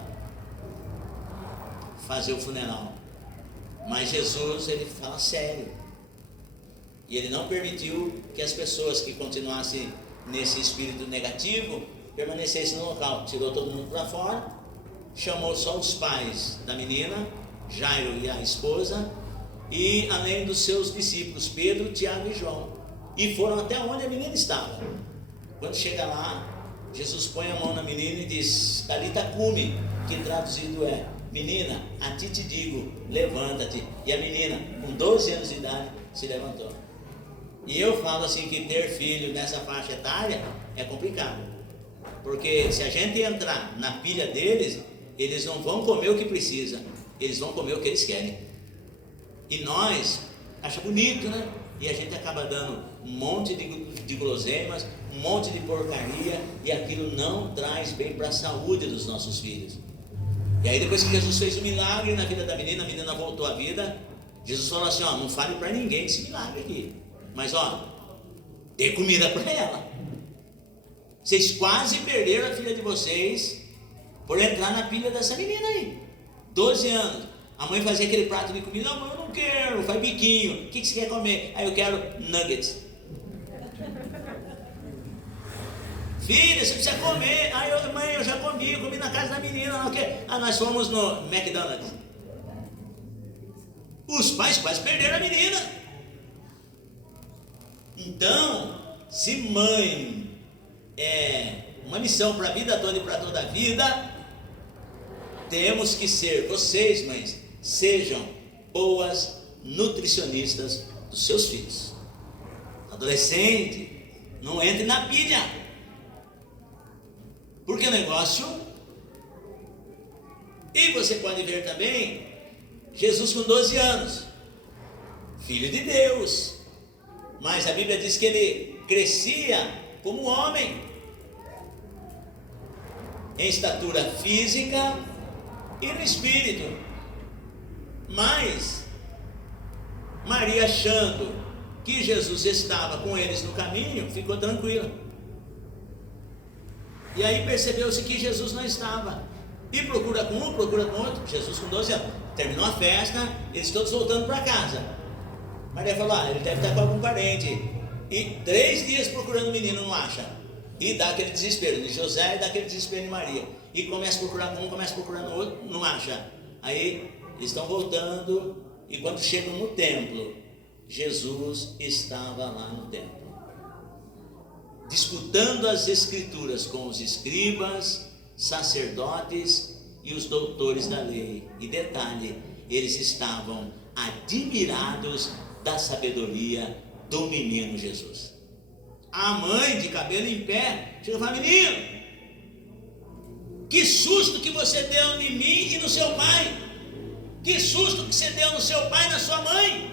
fazer o funeral. Mas Jesus, ele fala sério, e ele não permitiu que as pessoas que continuassem nesse espírito negativo permanecessem no local. Tirou todo mundo para fora, chamou só os pais da menina, Jairo e a esposa, e além dos seus discípulos Pedro, Tiago e João, e foram até onde a menina estava. Quando chega lá, Jesus põe a mão na menina e diz, Talita cumi, que traduzido é, menina, a ti te digo, levanta-te. E a menina, com 12 anos de idade, se levantou. E eu falo assim, que ter filho nessa faixa etária é complicado, porque se a gente entrar na pilha deles, eles não vão comer o que precisa, eles vão comer o que eles querem. E nós acha bonito, né? E a gente acaba dando um monte de guloseimas, um monte de porcaria, e aquilo não traz bem para a saúde dos nossos filhos. E aí depois que Jesus fez o milagre na vida da menina, a menina voltou à vida, Jesus falou assim, não fale para ninguém desse milagre aqui, mas dê comida para ela. Vocês quase perderam a filha de vocês por entrar na pilha dessa menina aí, 12 anos. A mãe fazia aquele prato de comida, não, mãe, eu não quero, faz biquinho, o que você quer comer? Aí eu quero nuggets. Filha, você precisa comer. Aí mãe, eu já comi na casa da menina, não quer. Nós fomos no McDonald's. Os pais quase perderam a menina. Então, se mãe é uma missão para a vida toda e para toda a vida, temos que ser, vocês mães, sejam boas nutricionistas dos seus filhos. Adolescente, não entre na pilha, porque o negócio. E você pode ver também Jesus com 12 anos, filho de Deus, mas a Bíblia diz que ele crescia como homem, em estatura física e no espírito. Mas Maria, achando que Jesus estava com eles no caminho, ficou tranquila. E aí percebeu-se que Jesus não estava, e procura com um, procura com outro. Jesus com 12 anos, terminou a festa, eles todos voltando para casa. Maria falou, ele deve estar com algum parente. E 3 dias procurando o menino, não acha. E dá aquele desespero de José, e dá aquele desespero de Maria. E começa a procurar um, começa a procurar no outro, não acha. Aí eles estão voltando, e quando chegam no templo, Jesus estava lá no templo, disputando as escrituras com os escribas, sacerdotes e os doutores da lei. E detalhe, eles estavam admirados da sabedoria do menino Jesus. A mãe, de cabelo em pé, chega e fala, menino, que susto que você deu em mim e no seu pai. Que susto que você deu no seu pai e na sua mãe.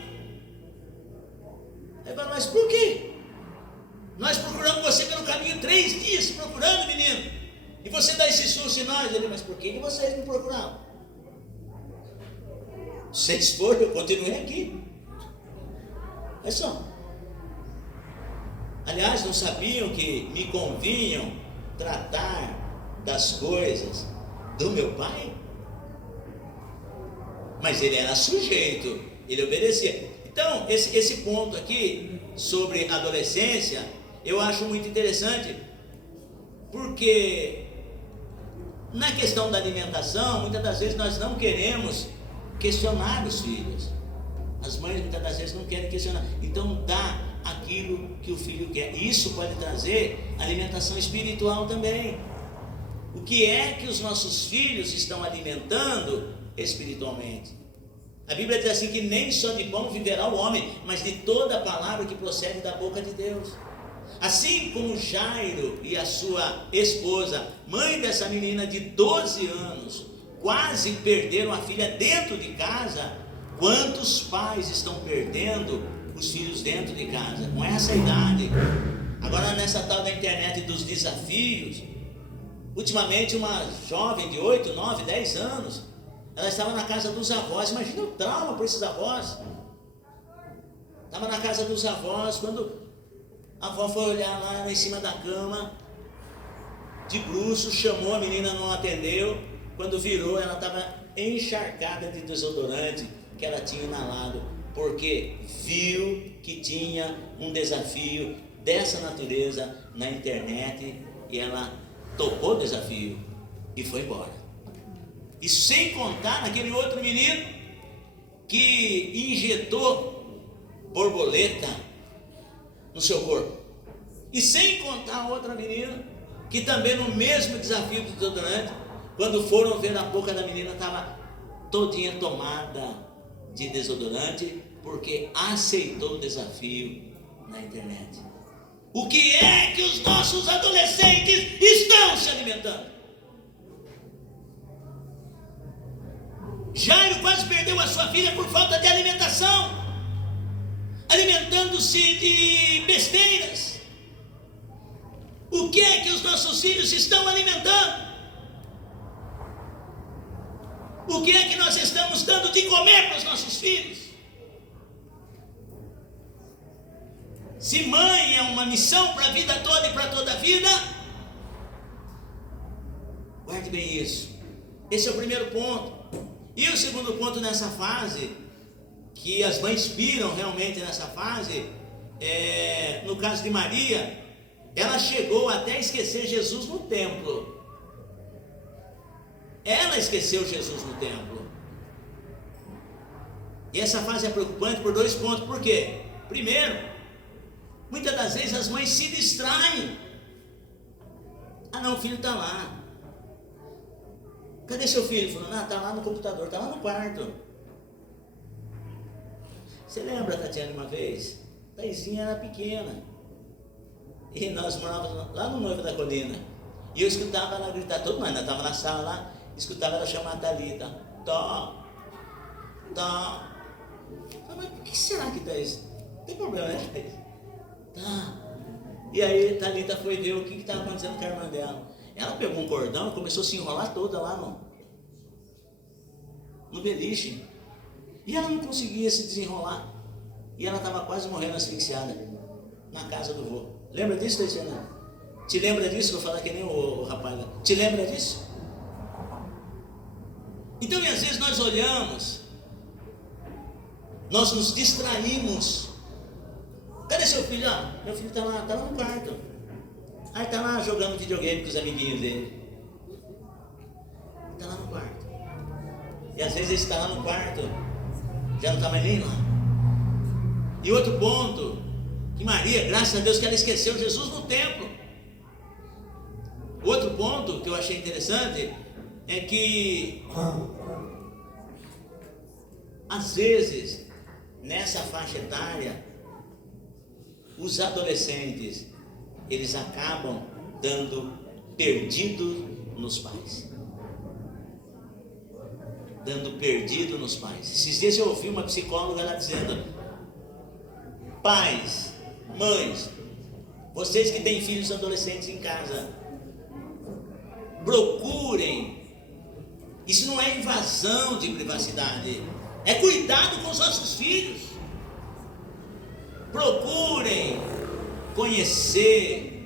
Aí fala, mas por quê? Nós procuramos você pelo caminho 3 dias, procurando, menino, e você dá esse susto em nós. Ele, mas por que vocês me procuraram? Vocês foram, eu continuei aqui. É só. Aliás, não sabiam que me convinham tratar das coisas do meu pai? Mas ele era sujeito, ele obedecia. Então, esse ponto aqui sobre adolescência, eu acho muito interessante, porque na questão da alimentação, muitas das vezes nós não queremos questionar os filhos. As mães muitas das vezes não querem questionar. Então dá aquilo que o filho quer. E isso pode trazer alimentação espiritual também. O que é que os nossos filhos estão alimentando espiritualmente? A Bíblia diz assim que nem só de pão viverá o homem, mas de toda a palavra que procede da boca de Deus. Assim como Jairo e a sua esposa, mãe dessa menina de 12 anos, quase perderam a filha dentro de casa, quantos pais estão perdendo os filhos dentro de casa, com essa idade? Agora nessa tal da internet dos desafios, ultimamente uma jovem de 8, 9, 10 anos, ela estava na casa dos avós. Imagina o trauma para esses avós. Estava na casa dos avós, quando a avó foi olhar lá em cima da cama, de bruços, chamou, a menina não atendeu. Quando virou, ela estava encharcada de desodorante que ela tinha inalado, porque viu que tinha um desafio dessa natureza na internet, e ela topou o desafio e foi embora. E sem contar naquele outro menino que injetou borboleta no seu corpo. E sem contar a outra menina que também no mesmo desafio do desodorante, quando foram ver a boca da menina, estava todinha tomada de desodorante, porque aceitou o desafio na internet. O que é que os nossos adolescentes estão se alimentando? Jairo quase perdeu a sua filha por falta de alimentação, alimentando-se de besteiras. O que é que os nossos filhos estão alimentando? O que é que nós estamos dando de comer para os nossos filhos? Se mãe é uma missão para a vida toda e para toda a vida, guarde bem isso. Esse é o primeiro ponto. E o segundo ponto nessa fase, que as mães piram realmente nessa fase, no caso de Maria, ela chegou até a esquecer Jesus no templo. Ela esqueceu Jesus no templo. E essa fase é preocupante por dois pontos. Por quê? Primeiro, muitas das vezes as mães se distraem. Ah não, o filho está lá. Cadê seu filho? Falou, não, está lá no computador, está lá no quarto. Você lembra, Tatiana, uma vez? Taizinha era pequena, e nós morávamos lá no Noivo da Colina, e eu escutava ela gritar, todo mundo, nós estávamos na sala lá, escutava ela chamar a Thalita, Tó, Tó. Mas por que será que está isso? Não tem problema, né, Thaís? Tá. E aí Thalita foi ver o que estava acontecendo com a irmã dela. Ela pegou um cordão e começou a se enrolar toda lá no beliche. E ela não conseguia se desenrolar. E ela estava quase morrendo asfixiada na casa do vô. Lembra disso, Tatiana? Te lembra disso? Vou falar que nem o rapaz lá. Te lembra disso? Então, e às vezes nós olhamos, nós nos distraímos. Cadê seu filho? Ah, meu filho está lá no quarto. Aí está lá jogando videogame com os amiguinhos dele. Está lá no quarto. E às vezes ele está lá no quarto, já não está mais nem lá. E outro ponto, que Maria, graças a Deus que ela esqueceu Jesus no templo. Outro ponto que eu achei interessante é que às vezes nessa faixa etária os adolescentes, eles acabam dando perdido nos pais. Dando perdido nos pais. Esses dias eu ouvi uma psicóloga lá dizendo: pais, mães, vocês que têm filhos adolescentes em casa, procurem. Isso não é invasão de privacidade, é cuidado com os nossos filhos. Procurem conhecer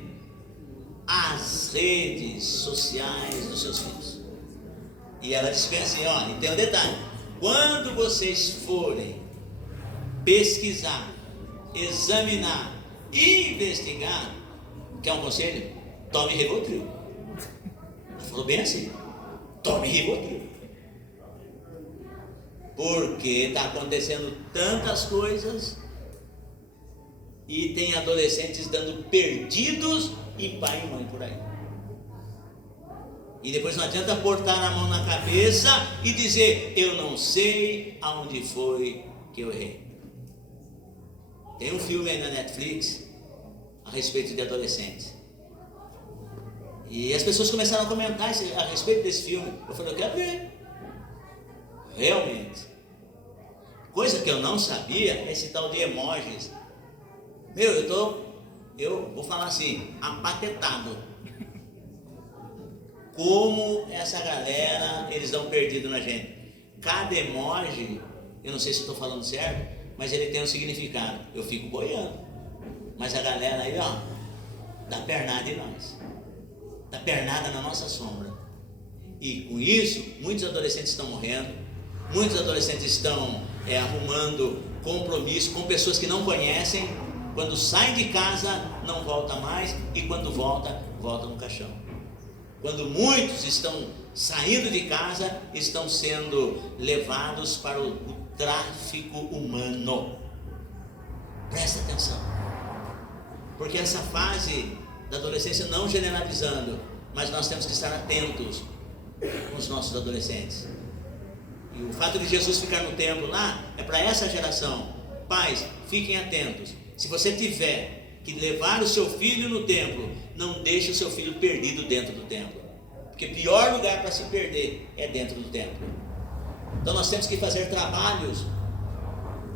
as redes sociais dos seus filhos. E ela disse assim, ó, e tem um detalhe: quando vocês forem pesquisar examinar, investigar, quer um conselho? Tome Rivotril. Ela falou bem assim: tome Rivotril. Porque está acontecendo tantas coisas e tem adolescentes dando perdidos em pai e mãe por aí. E depois não adianta botar a mão na cabeça e dizer: eu não sei aonde foi que eu errei. Tem um filme aí na Netflix a respeito de adolescentes. E as pessoas começaram a comentar a respeito desse filme. Eu falei: eu quero ver. Realmente. Coisa que eu não sabia é esse tal de emojis. Meu, eu vou falar assim, apatetado. Como essa galera, eles dão perdido na gente. Cada emoji, eu não sei se estou falando certo, mas ele tem um significado. Eu fico boiando. Mas a galera aí, ó, dá pernada em nós. Dá pernada na nossa sombra. E com isso, muitos adolescentes estão morrendo. Muitos adolescentes estão arrumando compromisso com pessoas que não conhecem. Quando saem de casa, não volta mais. E quando volta, volta no caixão. Quando muitos estão saindo de casa, estão sendo levados para o tráfico humano. Presta atenção. Porque essa fase da adolescência, não generalizando, mas nós temos que estar atentos com os nossos adolescentes. E o fato de Jesus ficar no templo lá é para essa geração. Pais, fiquem atentos. Se você tiver que levar o seu filho no templo, não deixe o seu filho perdido dentro do templo. Porque o pior lugar para se perder é dentro do templo. Então nós temos que fazer trabalhos.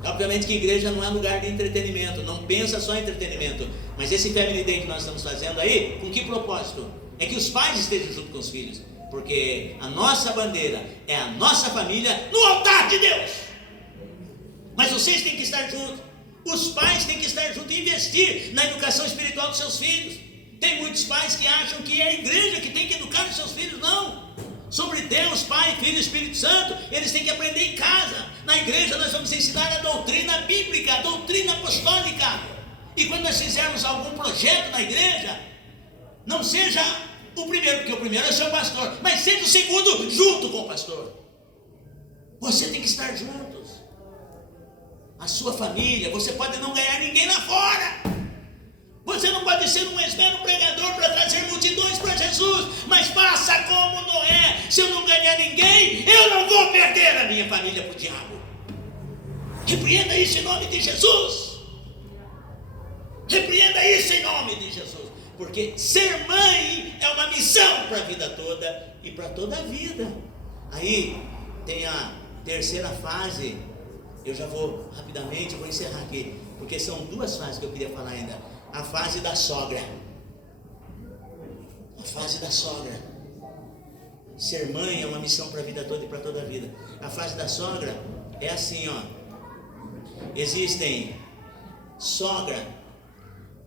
Obviamente que igreja não é lugar de entretenimento. Não pensa só em entretenimento. Mas esse Family Day que nós estamos fazendo aí, com que propósito? É que os pais estejam junto com os filhos. Porque a nossa bandeira é a nossa família no altar de Deus. Mas vocês têm que estar juntos. Os pais têm que estar juntos e investir na educação espiritual dos seus filhos. Tem muitos pais que acham que é a igreja que tem que educar os seus filhos. Não. Sobre Deus, Pai, Filho e Espírito Santo, eles têm que aprender em casa. Na igreja nós vamos ensinar a doutrina bíblica, a doutrina apostólica. E quando nós fizermos algum projeto na igreja, não seja o primeiro, porque o primeiro é o seu pastor, mas seja o segundo junto com o pastor. Você tem que estar juntos. A sua família, você pode não ganhar ninguém lá fora. Você não pode ser um esmero pregador para trazer multidões para Jesus, mas faça como Noé. Se eu não ganhar ninguém, eu não vou perder a minha família para o diabo. Repreenda isso em nome de Jesus. Repreenda isso em nome de Jesus. Porque ser mãe é uma missão para a vida toda e para toda a vida. Aí tem a terceira fase. Eu já vou rapidamente, vou encerrar aqui, porque são duas fases que eu queria falar ainda. A fase da sogra. A fase da sogra. Ser mãe é uma missão para a vida toda e para toda a vida. A fase da sogra é assim, ó. Existem sogra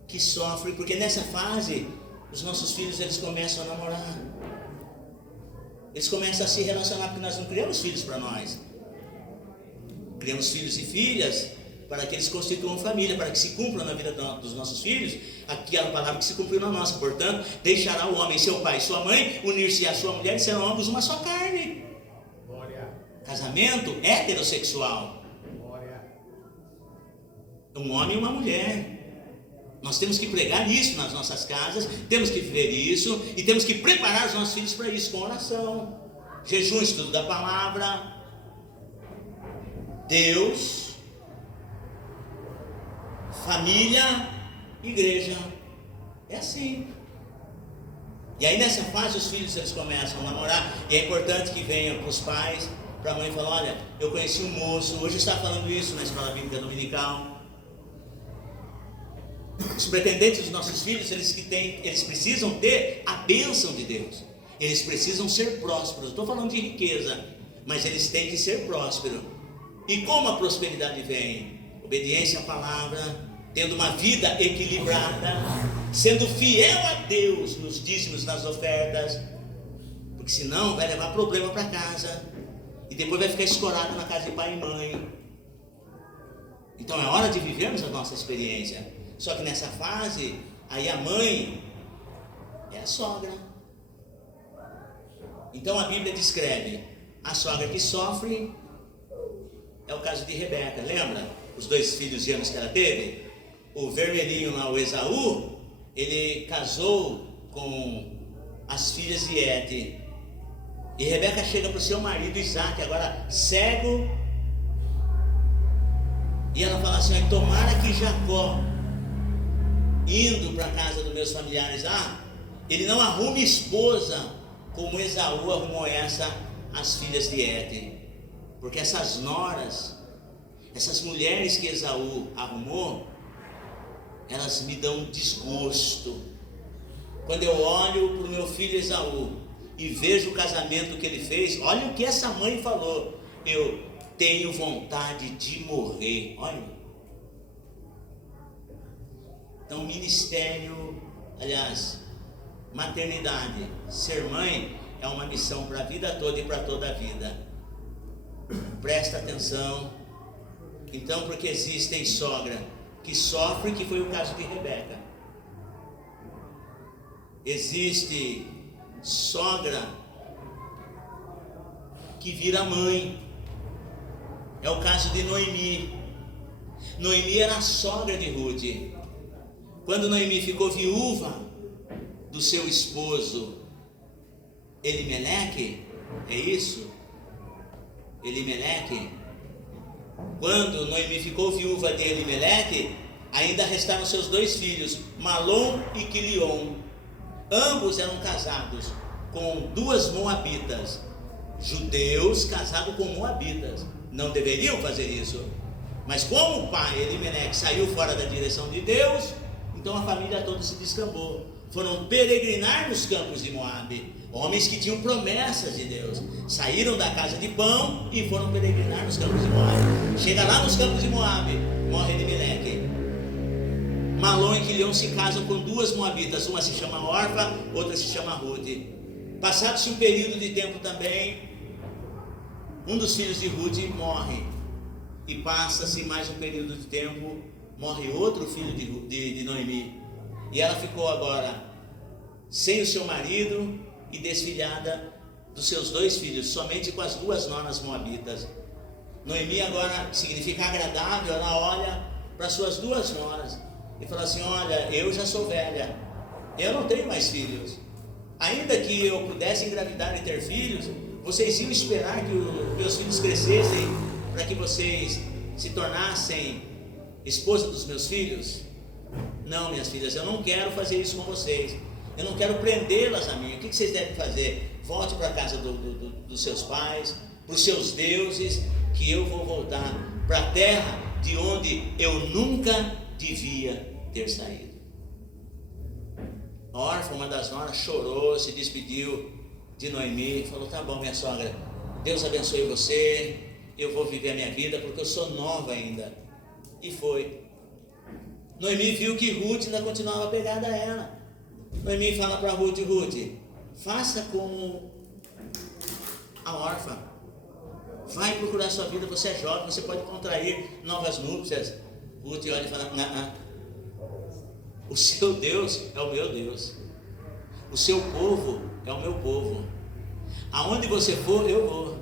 que sofrem, porque nessa fase os nossos filhos, eles começam a namorar. Eles começam a se relacionar, porque nós não criamos filhos para nós. Criamos filhos e filhas para que eles constituam família, para que se cumpra na vida dos nossos filhos aquela palavra que se cumpriu na nossa. Portanto, deixará o homem seu pai e sua mãe, unir-se à sua mulher e serão ambos uma só carne. Glória. Casamento heterossexual. Glória. Um homem e uma mulher. Nós temos que pregar isso nas nossas casas, temos que viver isso e temos que preparar os nossos filhos para isso com oração, jejum, estudo da palavra. Deus, família, igreja. É assim. E aí nessa fase os filhos, eles começam a namorar. E é importante que venham para os pais, para a mãe, e falar: olha, eu conheci um moço. Hoje está falando isso na escola bíblica dominical. Os pretendentes dos nossos filhos, eles precisam ter a bênção de Deus. Eles precisam ser prósperos. Estou falando de riqueza, mas eles têm que ser prósperos. E como a prosperidade vem? Obediência à palavra, tendo uma vida equilibrada, sendo fiel a Deus nos dízimos, nas ofertas, porque senão vai levar problema para casa, e depois vai ficar escorado na casa de pai e mãe. Então é hora de vivermos a nossa experiência. Só que nessa fase, aí a mãe é a sogra. Então a Bíblia descreve a sogra que sofre. É o caso de Rebeca, lembra? Os 2 filhos gêmeos que ela teve. O vermelhinho lá, o Esaú, ele casou com as filhas de Et. E Rebeca chega para o seu marido Isaac, agora cego, e ela fala assim: tomara que Jacó, indo para a casa dos meus familiares lá, ele não arrume esposa como Esaú arrumou as filhas de Et. Porque essas noras, essas mulheres que Esaú arrumou, elas me dão desgosto. Quando eu olho para o meu filho Esaú e vejo o casamento que ele fez, olha o que essa mãe falou: eu tenho vontade de morrer. Olha. Então, ministério, aliás, maternidade, ser mãe é uma missão para a vida toda e para toda a vida. Presta atenção. Então, porque existem sogra que sofre, que foi o caso de Rebeca. Existe sogra que vira mãe. É o caso de Noemi. Noemi era a sogra de Ruth. Quando Noemi ficou viúva do seu esposo Elimeleque, é isso? Elimeleque. Quando Noemi ficou viúva de Elimeleque, ainda restaram seus 2 filhos, Malom e Quilion. Ambos eram casados com 2 moabitas. Judeus casados com moabitas. Não deveriam fazer isso. Mas como o pai Elimeleque saiu fora da direção de Deus, então a família toda se descambou. Foram peregrinar nos campos de Moabe. Homens que tinham promessas de Deus. Saíram da casa de pão e foram peregrinar nos campos de Moabe. Chega lá nos campos de Moabe, morre Elimeleque. Malom e Quilion se casam com 2 moabitas. Uma se chama Orfa, outra se chama Ruth. Passado-se um período de tempo também, um dos filhos de Ruth morre. E passa-se mais um período de tempo, morre outro filho de Noemi. E ela ficou agora sem o seu marido e desfilhada dos seus 2 filhos, somente com as 2 noras moabitas. Noemi agora significa agradável. Ela olha para suas 2 noras e fala assim: olha, eu já sou velha, eu não tenho mais filhos. Ainda que eu pudesse engravidar e ter filhos, vocês iam esperar que os meus filhos crescessem para que vocês se tornassem esposa dos meus filhos? Não, minhas filhas, eu não quero fazer isso com vocês. Eu não quero prendê-las a mim. O que vocês devem fazer? Volte para a casa dos seus pais, para os seus deuses, que eu vou voltar para a terra de onde eu nunca devia ter saído. Orfa, uma das noras, chorou, se despediu de Noemi, falou: tá bom, minha sogra, Deus abençoe você, eu vou viver a minha vida porque eu sou nova ainda. E foi. Noemi viu que Ruth ainda continuava pegada a ela. Noemi fala para Ruth: Ruth, faça como a Orfa, vai procurar sua vida, você é jovem, você pode contrair novas núpcias. Ruth olha e fala: não. O seu Deus é o meu Deus, o seu povo é o meu povo. Aonde você for, eu vou.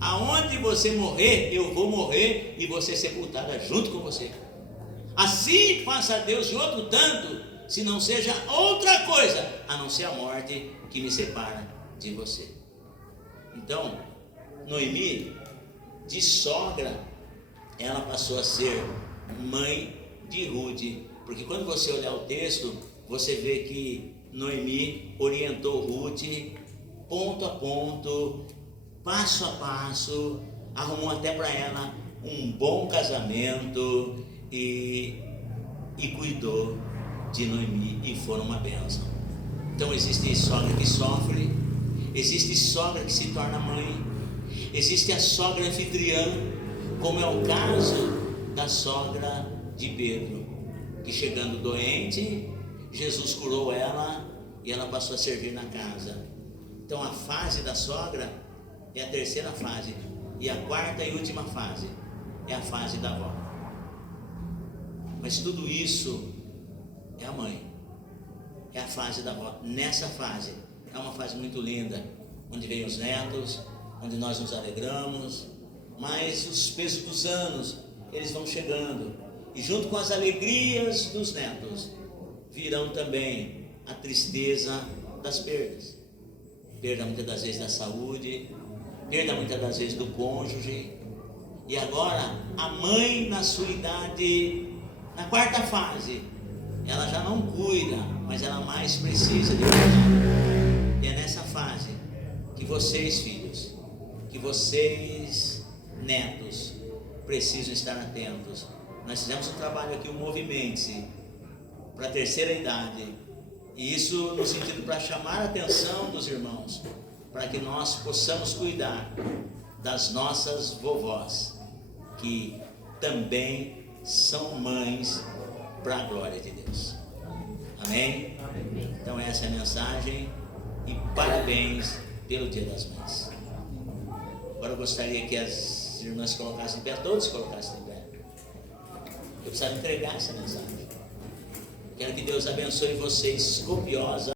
Aonde você morrer, eu vou morrer e vou ser sepultada junto com você. Assim faça Deus de outro tanto, se não seja outra coisa, a não ser a morte que me separa de você. Então, Noemi, de sogra, ela passou a ser mãe de Ruth. Porque quando você olhar o texto, você vê que Noemi orientou Ruth ponto a ponto, passo a passo, arrumou até para ela um bom casamento e cuidou de Noemi, e foram uma bênção. Então existe sogra que sofre, existe sogra que se torna mãe, existe a sogra anfitriã, como é o caso da sogra de Pedro, que chegando doente, Jesus curou ela e ela passou a servir na casa. Então a fase da sogra é a terceira fase, e a quarta e última fase é a fase da avó. Mas tudo isso é a mãe, é a fase da avó. Nessa fase, é uma fase muito linda, onde vem os netos, onde nós nos alegramos, mas os pesos dos anos, eles vão chegando, e junto com as alegrias dos netos, virão também a tristeza das perdas. Perda muitas das vezes da saúde, perda muitas das vezes do cônjuge, e agora a mãe na sua idade, na quarta fase, ela já não cuida, mas ela mais precisa de cuidar. E é nessa fase que vocês, filhos, que vocês, netos, precisam estar atentos. Nós fizemos um trabalho aqui, o Movimente-se, para a terceira idade, e isso no sentido para chamar a atenção dos irmãos, para que nós possamos cuidar das nossas vovós, que também são mães para a glória de Deus. Amém? Então essa é a mensagem, e parabéns pelo Dia das Mães. Agora eu gostaria que as irmãs colocassem em pé, todos colocassem em pé. Eu precisava entregar essa mensagem. Quero que Deus abençoe vocês copiosa